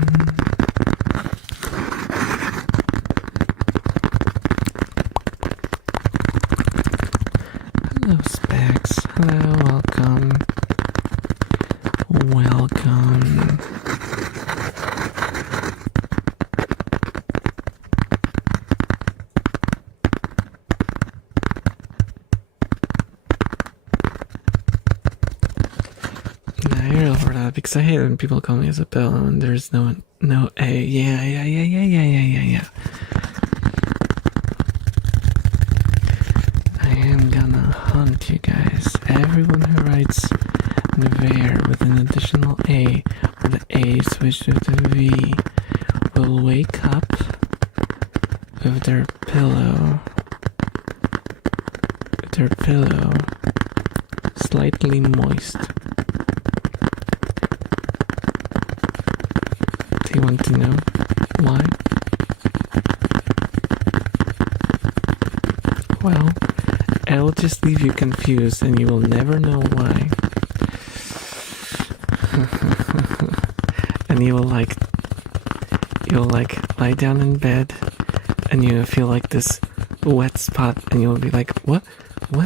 Hello, Specs. Hello, welcome. Because I hate when people call me Isabel and there's no A. Yeah. I am gonna hunt you guys. Everyone who writes Nevayer with an additional A or the A switched with the V will wake up with their pillow slightly moist. Do you want to know why? Well, I'll just leave you confused and you will never know why. And you'll lie down in bed and you feel like this wet spot and you'll be like, what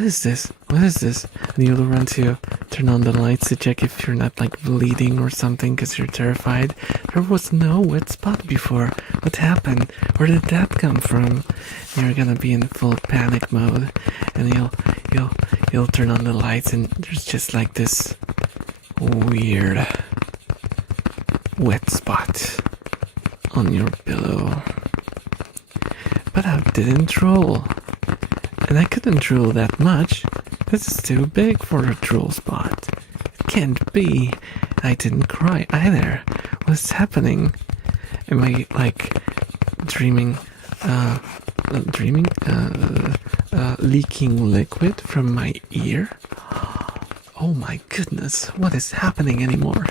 is this, and you'll run to turn on the lights to check if you're not like bleeding or something because you're terrified. There was no wet spot before. What happened? Where did that come from? And you're gonna be in full panic mode and you'll turn on the lights and there's just like this weird wet spot on your pillow. But I didn't drool. And I couldn't drool that much. This is too big for a drool spot. It can't be. I didn't cry either. What's happening? Am I like dreaming? Leaking liquid from my ear? Oh my goodness, what is happening anymore?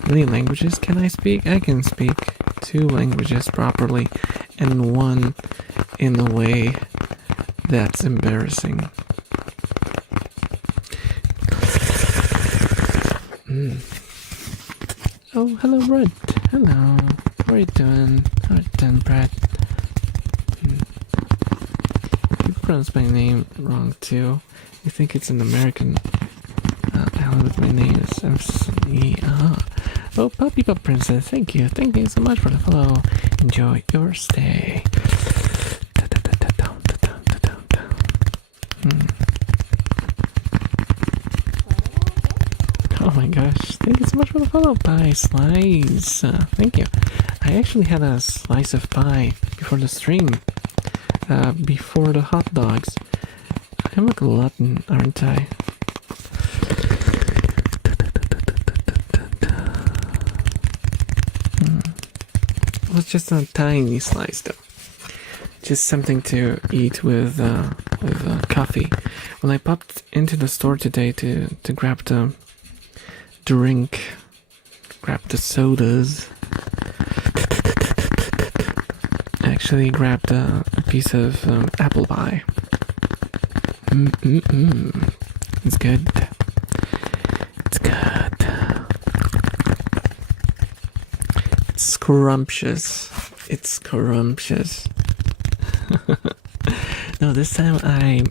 How many languages can I speak? I can speak 2 languages properly and 1 in a way that's embarrassing. Oh, hello, Brett. Hello. How are you doing? How are you doing, Brett? You pronounced my name wrong, too. You think it's an American island with my name is MC. Oh, Puppy Pup Princess, thank you. Thank you so much for the follow. Enjoy your stay. Oh my gosh, thank you so much for the follow. Pie slice. Thank you. I actually had a slice of pie before the stream. Before the hot dogs. I'm a glutton, aren't I? It was just a tiny slice though. Just something to eat with coffee. When I popped into the store today to grab the drink, grab the sodas, I actually grabbed a piece of apple pie. It's good. It's good. It's scrumptious. It's scrumptious. No, this time I'm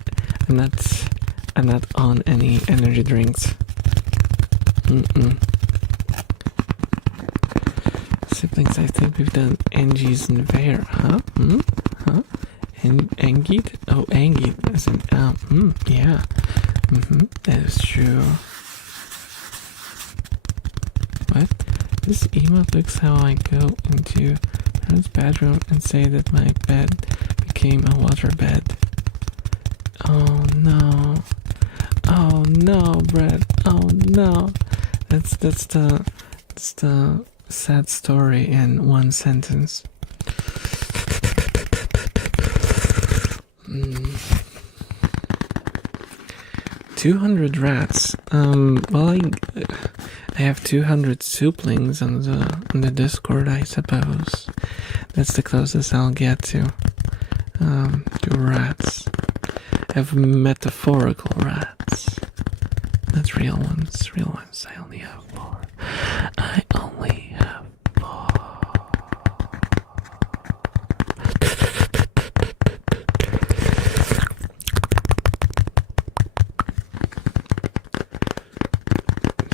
not on any energy drinks. Siblings, I think we've done Angie's and Bear, huh? And Angied? Oh, Angied, as in, yeah. That is true. What? This emote looks how I go into Parents' bedroom and say that my bed became a water bed. Oh no. Oh no, Brett. Oh no. That's the sad story in one sentence. 200 rats. Well, I have 200 souplings on the Discord, I suppose. That's the closest I'll get to rats. I have metaphorical rats. Not real ones. Real ones, I only have 4. I only have 4.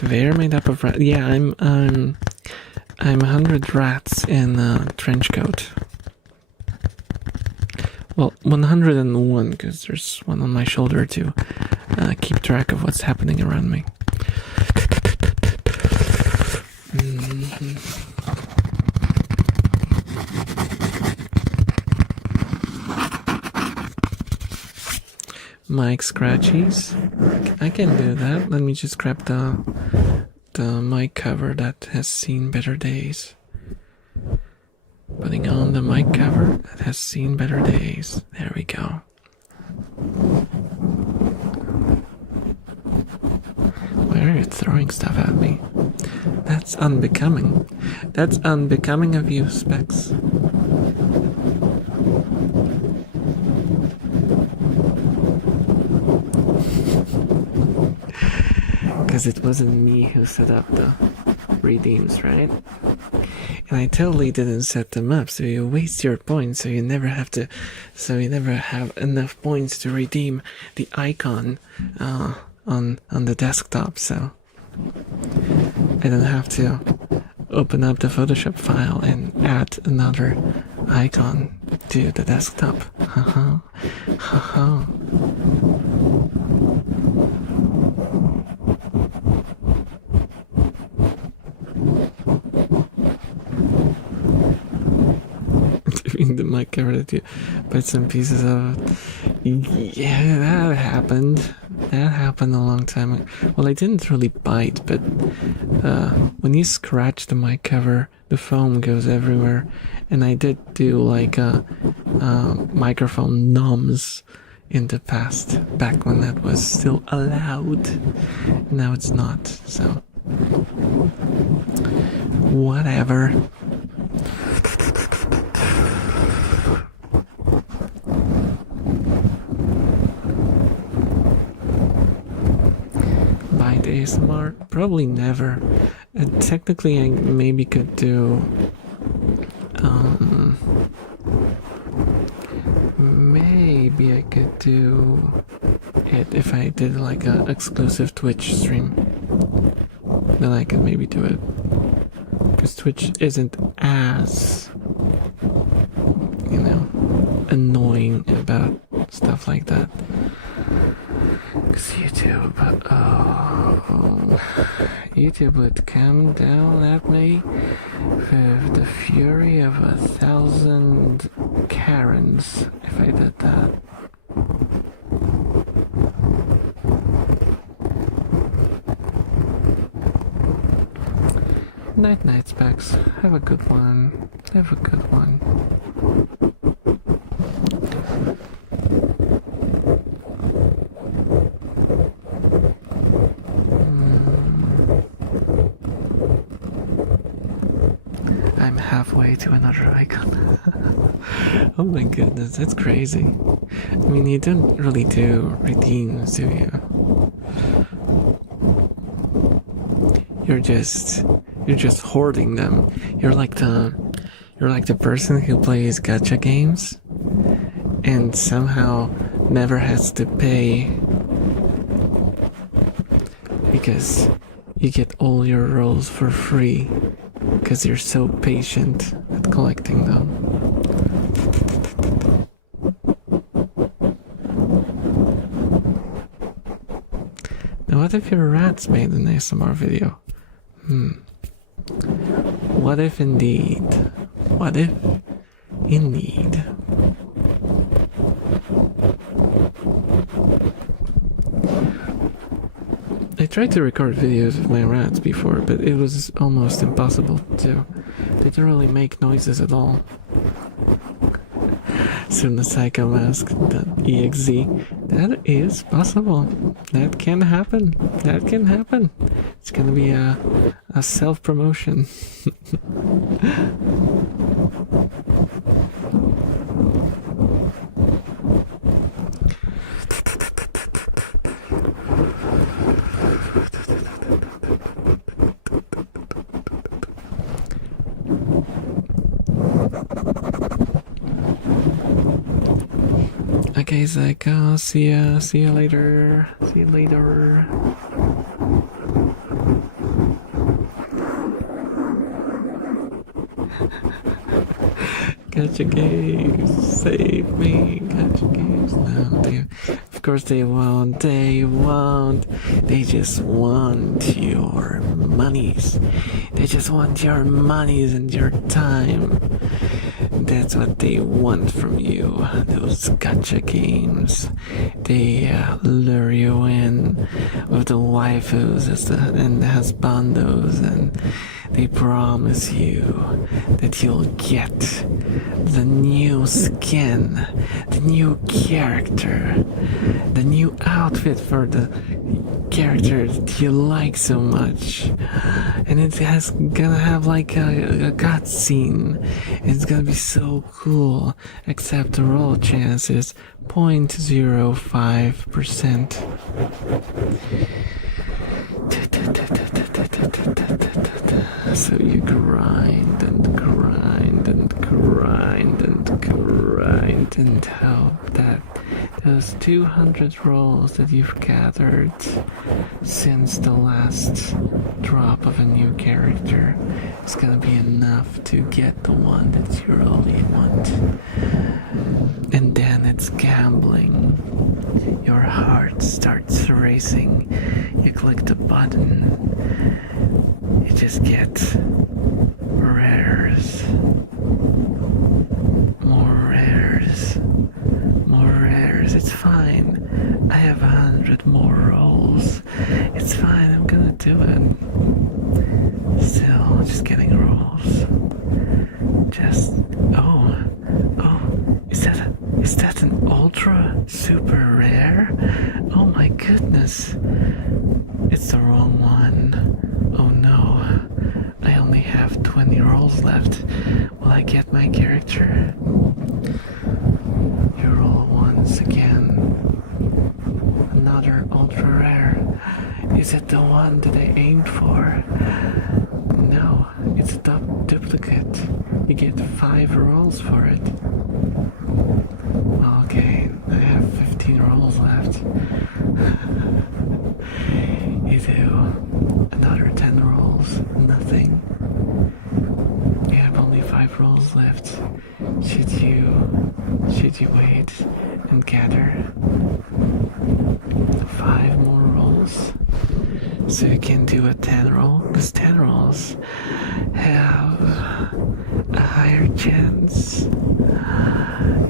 They're made up of rats. Yeah, I'm 100 rats in a trench coat. Well, 101 because there's one on my shoulder to keep track of what's happening around me. Mic scratchies. I can do that. Let me just grab the mic cover that has seen better days. Putting on the mic cover that has seen better days. There we go. you throwing stuff at me? That's unbecoming. That's unbecoming of you, Specs. Because it wasn't me who set up the redeems, right? And I totally didn't set them up, so you waste your points, so you never have enough points to redeem the icon on the desktop. So I don't have to open up the Photoshop file and add another icon to the desktop. Haha, haha. The mic cover that you bite some pieces of. Yeah, that happened. That happened a long time ago. Well, I didn't really bite, but when you scratch the mic cover, the foam goes everywhere. And I did do like microphone noms in the past, back when that was still allowed. Now it's not, so whatever. Bite ASMR? Probably never. Technically, I maybe could do. Maybe I could do it if I did like a exclusive Twitch stream. Then I could maybe do it. Because Twitch isn't as, annoying about stuff like that. Because YouTube would come down at me with the fury of 1,000 Karens if I did that. Night night, Specs. Have a good one. Have a good one. I'm halfway to another icon. Oh my goodness, that's crazy. I mean, you don't really do redeems, do you? You're just hoarding them. You're like the person who plays gacha games and somehow never has to pay because you get all your rolls for free because you're so patient at collecting them. Now what if your rats made an ASMR video? What if indeed? What if indeed? I tried to record videos of my rats before, but it was almost impossible to. They don't really make noises at all. Psychomask.exe. That is possible. That can happen. That can happen. It's gonna be a self-promotion. Okay, Zach, see ya later. See you later. Gacha games, save me. Gacha games, no, of course they won't. They won't. They just want your monies. They just want your monies and your time. That's what they want from you, those gacha games. They lure you in with the waifus and the husbandos, and they promise you that you'll get the new skin, the new character, the new outfit for the character that you like so much, and it has gonna have like a cutscene. It's gonna be so cool, except the roll chance is 0.05%. So you grind and grind and grind and grind and hope that those 200 rolls that you've gathered since the last drop of a new character is gonna be enough to get the one that you really want. And then it's gambling. Your heart starts racing. You click the button. You just get rares. More rares. More rares. It's fine. I have 100 more rolls. It's fine. I'm gonna do it. Still, just getting rolls. Just is that an ultra super rare? Oh my goodness. It's the wrong one. Oh no. I only have 20 rolls left. Will I get my character? You roll once again. Another ultra rare. Is it the one that I aimed for? No, it's a duplicate. You get 5 rolls for it. Okay, I have 15 rolls left. You do another 10 rolls, nothing. You have only 5 rolls left. Should you wait and gather 5 more rolls so you can do a 10 roll? Because 10 rolls have a higher chance.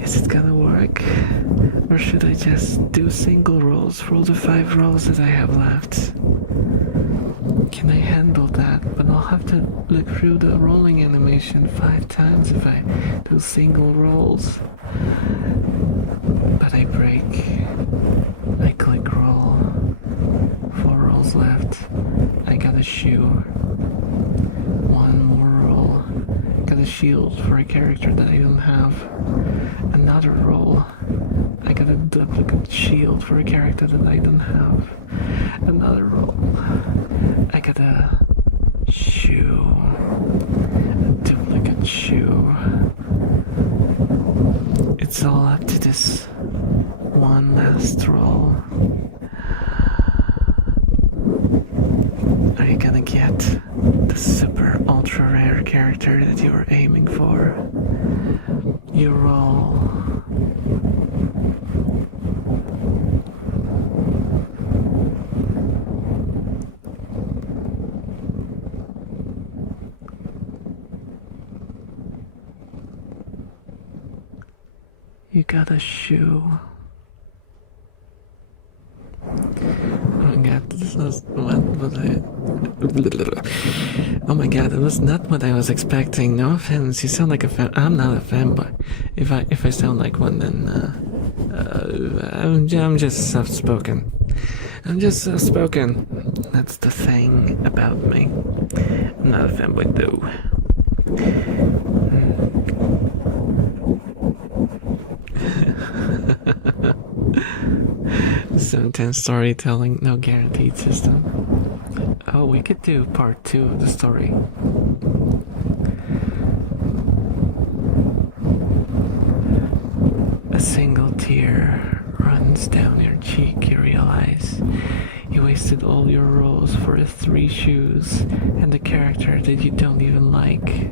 Is it gonna work? Or should I just do single rolls for all the 5 rolls that I have left? Can I handle that? But I'll have to look through the rolling animation 5 times if I do single rolls. But I break. I click roll. 4 rolls left. I got a shoe. 1 more roll. Got a shield for a character that I don't have. Another roll. I got a duplicate shield for a character that I don't have. Another roll. I got a shoe. A duplicate shoe. It's all up to this one last roll. Are you gonna get the super ultra rare character that you were aiming for? You roll. You got a shoe. Oh my god, this was what I... Oh my god, it was not what I was expecting. No offense, you sound like a fan. I'm not a fanboy. If I sound like one, then I'm just soft-spoken. I'm just soft-spoken. That's the thing about me. I'm not a fanboy though. So intense storytelling, no guaranteed system. Oh, we could do part 2 of the story. A single tear runs down your cheek. You realize you wasted all your rolls for 3 shoes and a character that you don't even like.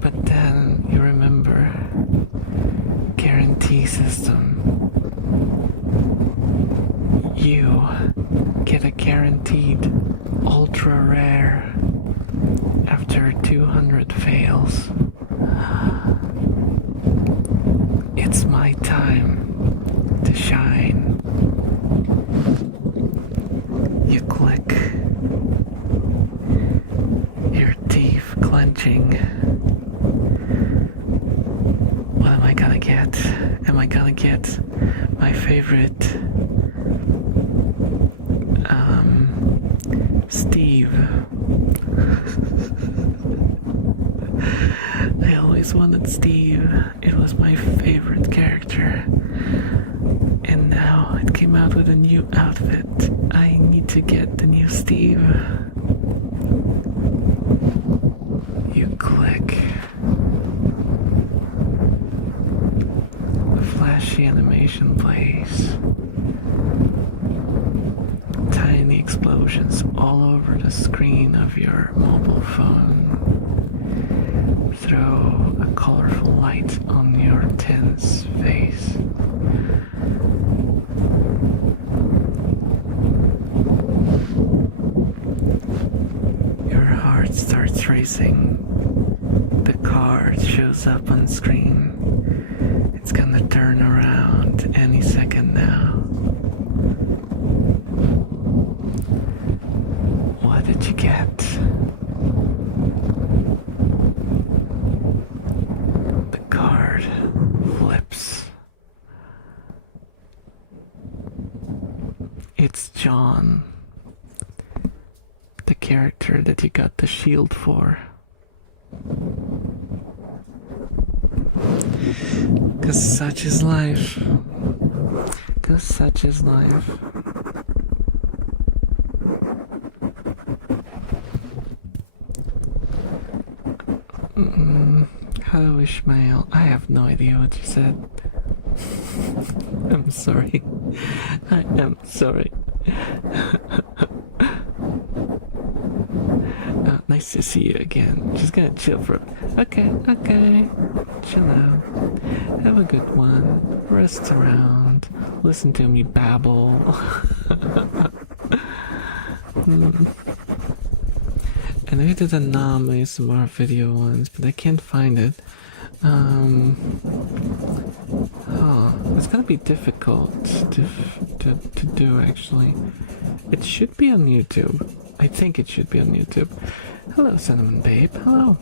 But then you remember guarantee system. You get a guaranteed ultra rare after 200 fails. It's my time to shine. You click. Your gonna get? Am I gonna get my favorite Steve? I always wanted Steve. It was my favorite character. And now it came out with a new outfit. I need to get the new Steve. You click. The flashy animation plays. Tiny explosions all over the screen of your mobile phone. Throw a colorful light on your tense face. Your heart starts racing. The card shows up on screen. It's gonna turn around any second now. What did you get? The card flips. It's John, the character that you got the shield for. 'Cause such is life. 'Cause such is life. Hello Ishmael. I have no idea what you said. I'm sorry. I am sorry. Nice to see you again. Just gonna chill for a bit. Okay. Chill out. Have a good one. Rest around. Listen to me babble. I know you did a Nom ASMR video once, but I can't find it. It's gonna be difficult to do actually. It should be on YouTube. I think it should be on YouTube. Hello, Cinnamon Babe. Hello.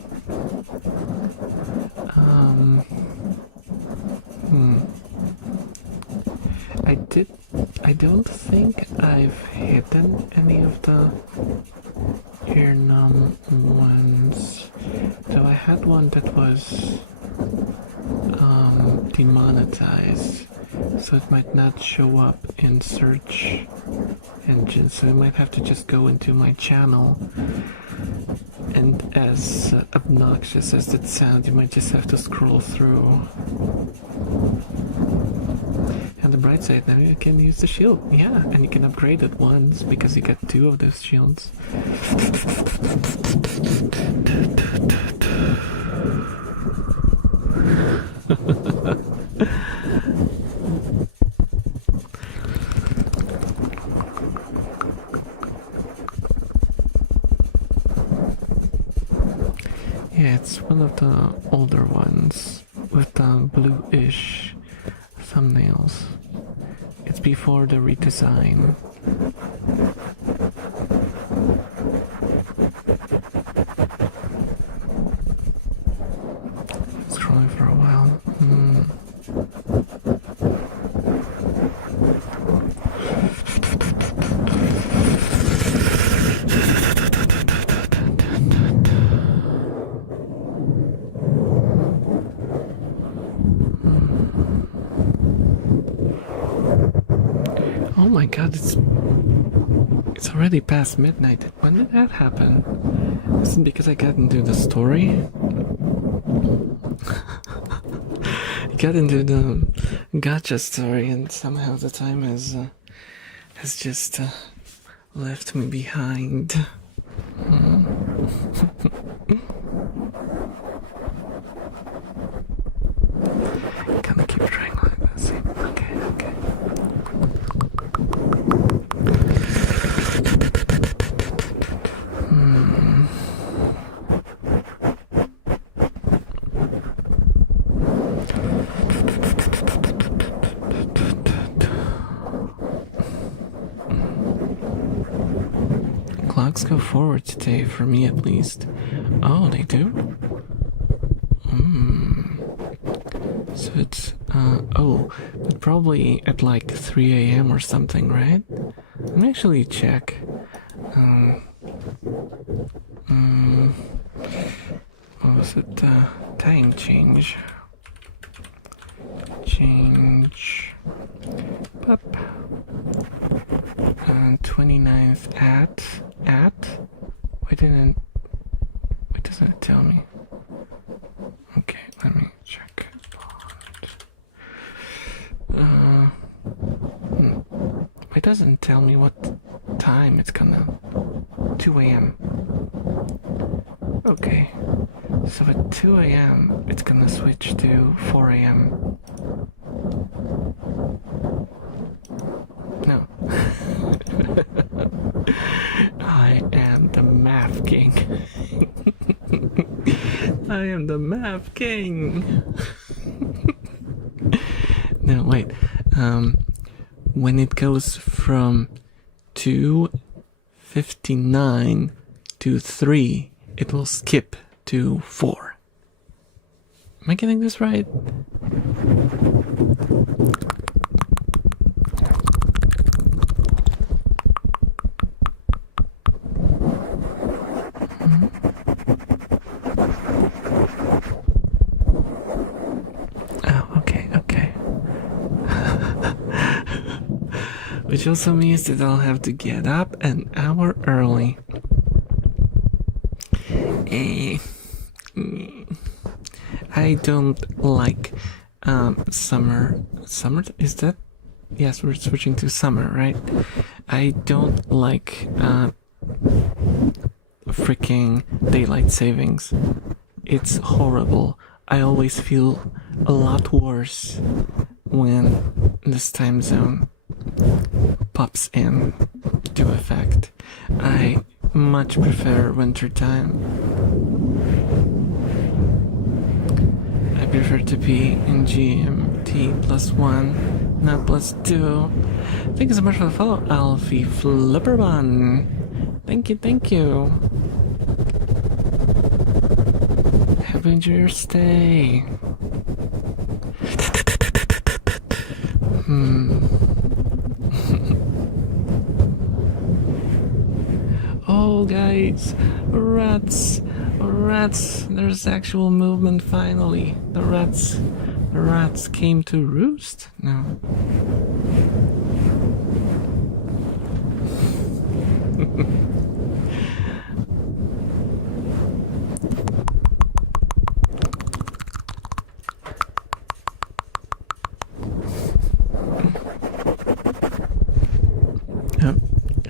I don't think I've hidden any of the ear numb ones. Though I had one that was demonetized, so it might not show up in search engines, so you might have to just go into my channel, and as obnoxious as that sounds, you might just have to scroll through. And the bright side, now you can use the shield, yeah, and you can upgrade it once because you get 2 of those shields. Yeah, it's one of the older ones with the bluish thumbnails. It's before the redesign. Scrolling for a while. Oh my god, it's already past midnight. When did that happen? Is it because I got into the story? I got into the Gacha story and somehow the time has just left me behind. Gonna keep trying like this. Okay. Clocks go forward today, for me at least. Oh, they do? So it's, oh, but probably at like 3 a.m. or something, right? Let me actually check. What was it? Time change. Change. Up. 29th at. Why doesn't it tell me? Okay, let me check. It doesn't tell me what time it's gonna. 2 a.m. Okay, so at 2 a.m. it's gonna switch to 4 a.m. No. I am the math king. I am the math king. No, wait. When it goes from 2:59 to 3, it will skip to 4. Am I getting this right? Which also means that I'll have to get up an hour early. I don't like summer. Summer? Is that? Yes, we're switching to summer, right? I don't like freaking daylight savings. It's horrible. I always feel a lot worse when this time zone pops in to effect. I much prefer winter time. I prefer to be in GMT +1, not +2. Thank you so much for the follow, Alfie Flipperbun. Thank you. Have a enjoy your stay. Oh, guys, rats, there's actual movement finally. The rats came to roost? No.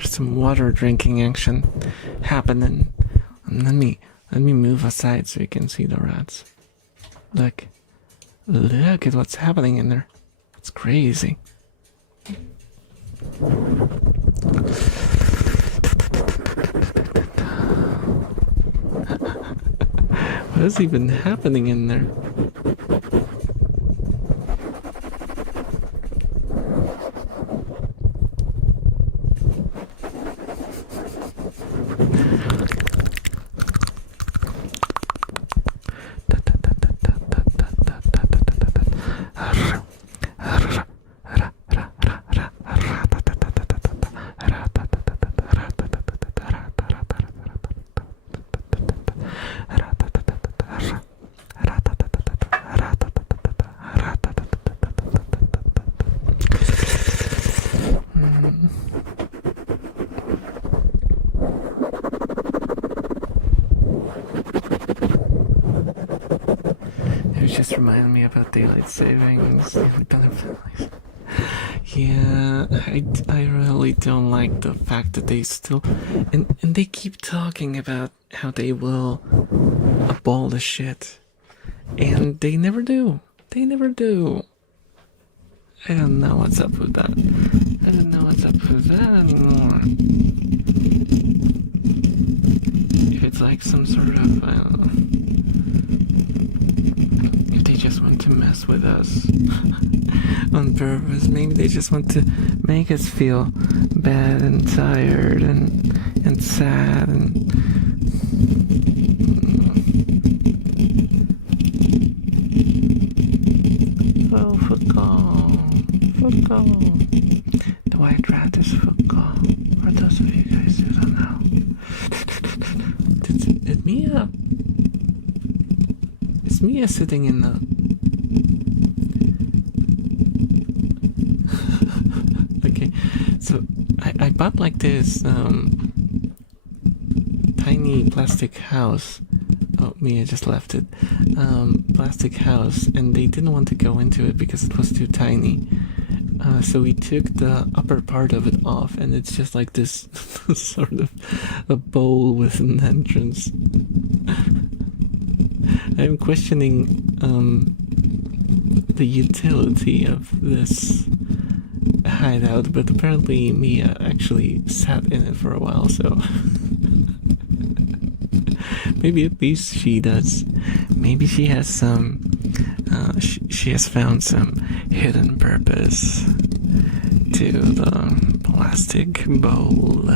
Some water drinking action happening. And let me move aside so you can see the rats. Look at what's happening in there. It's crazy. What is even happening in there? Just reminded me about daylight savings. Yeah, I really don't like the fact that they still and they keep talking about how they will abolish it, and they never do. I don't know what's up with that. Anymore. If it's like some sort of, I don't know. If they just want to mess with us on purpose, maybe they just want to make us feel bad and tired and sad and football. The white rat is football. For those of you guys who don't know. Did Mia... Is Mia sitting in the... Okay, so I bought like this tiny plastic house. Oh, Mia just left it. Plastic house, and they didn't want to go into it because it was too tiny. So we took the upper part of it off, and it's just like this sort of a bowl with an entrance. I'm questioning the utility of this hideout, but apparently Mia actually sat in it for a while, so maybe at least she does. Maybe she has some she has found some hidden purpose to the plastic bowl.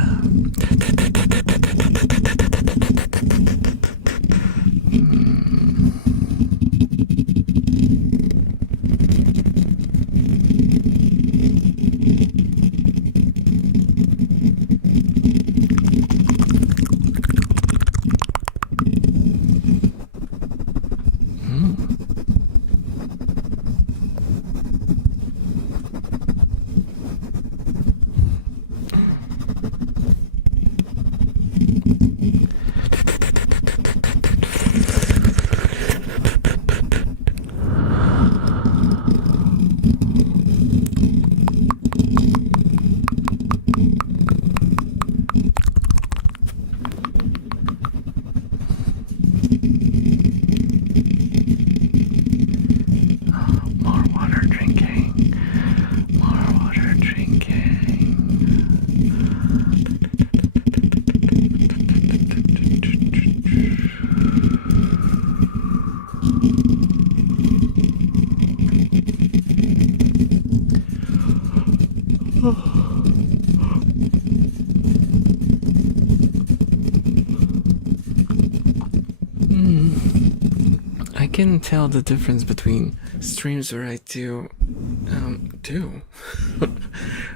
I can tell the difference between streams where I do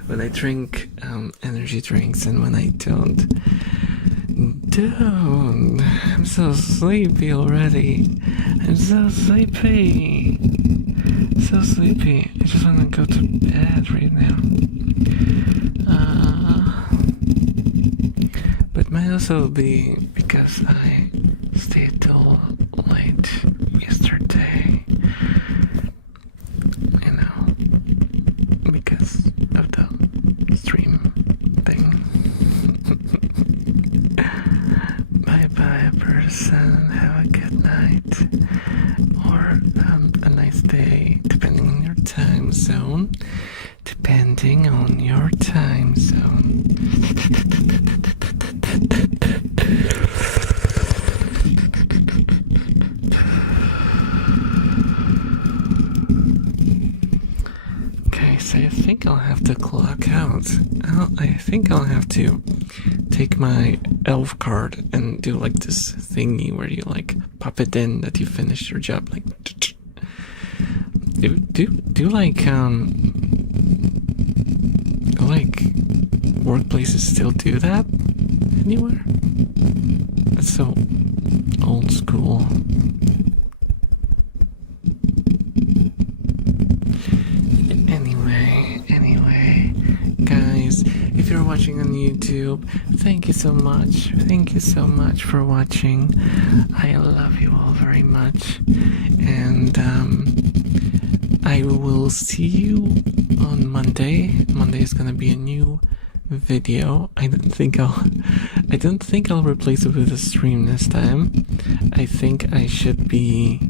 when I drink energy drinks and when I don't. Don't. I'm so sleepy already. I'm so sleepy. So sleepy. I just want to go to bed right now. But might also be because I stayed till late yesterday. You know, because of the stream thing. Bye bye, person. Have a good night. Or a nice day, depending on your time zone. Depending on your time zone. Okay, so I think I'll have to clock out. I think I'll have to take my elf card and do like this thingy where you like pop it in that you finished your job. Like, do like workplaces still do that anywhere? That's so old school. Anyway, guys, if you're watching on YouTube, thank you so much. Thank you so much for watching. I love you all very much. And I will see you on Monday. Monday is gonna be a new video. I don't think I'll replace it with a stream this time. I think I should be,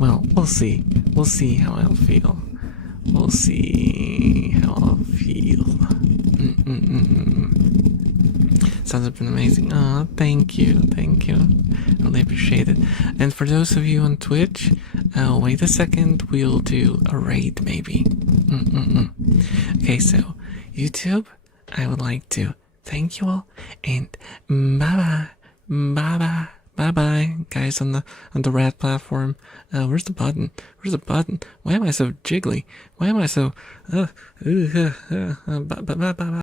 well, we'll see. We'll see how I'll feel. We'll see how I'll feel. Sounds been amazing. Oh, thank you. Really appreciate it. And for those of you on Twitch, wait a second, we'll do a raid maybe. Okay, so YouTube, I would like to thank you all, and bye bye. Bye bye, guys on the rat platform. Where's the button? Where's the button? Why am I so jiggly? Why am I so bye bye bye.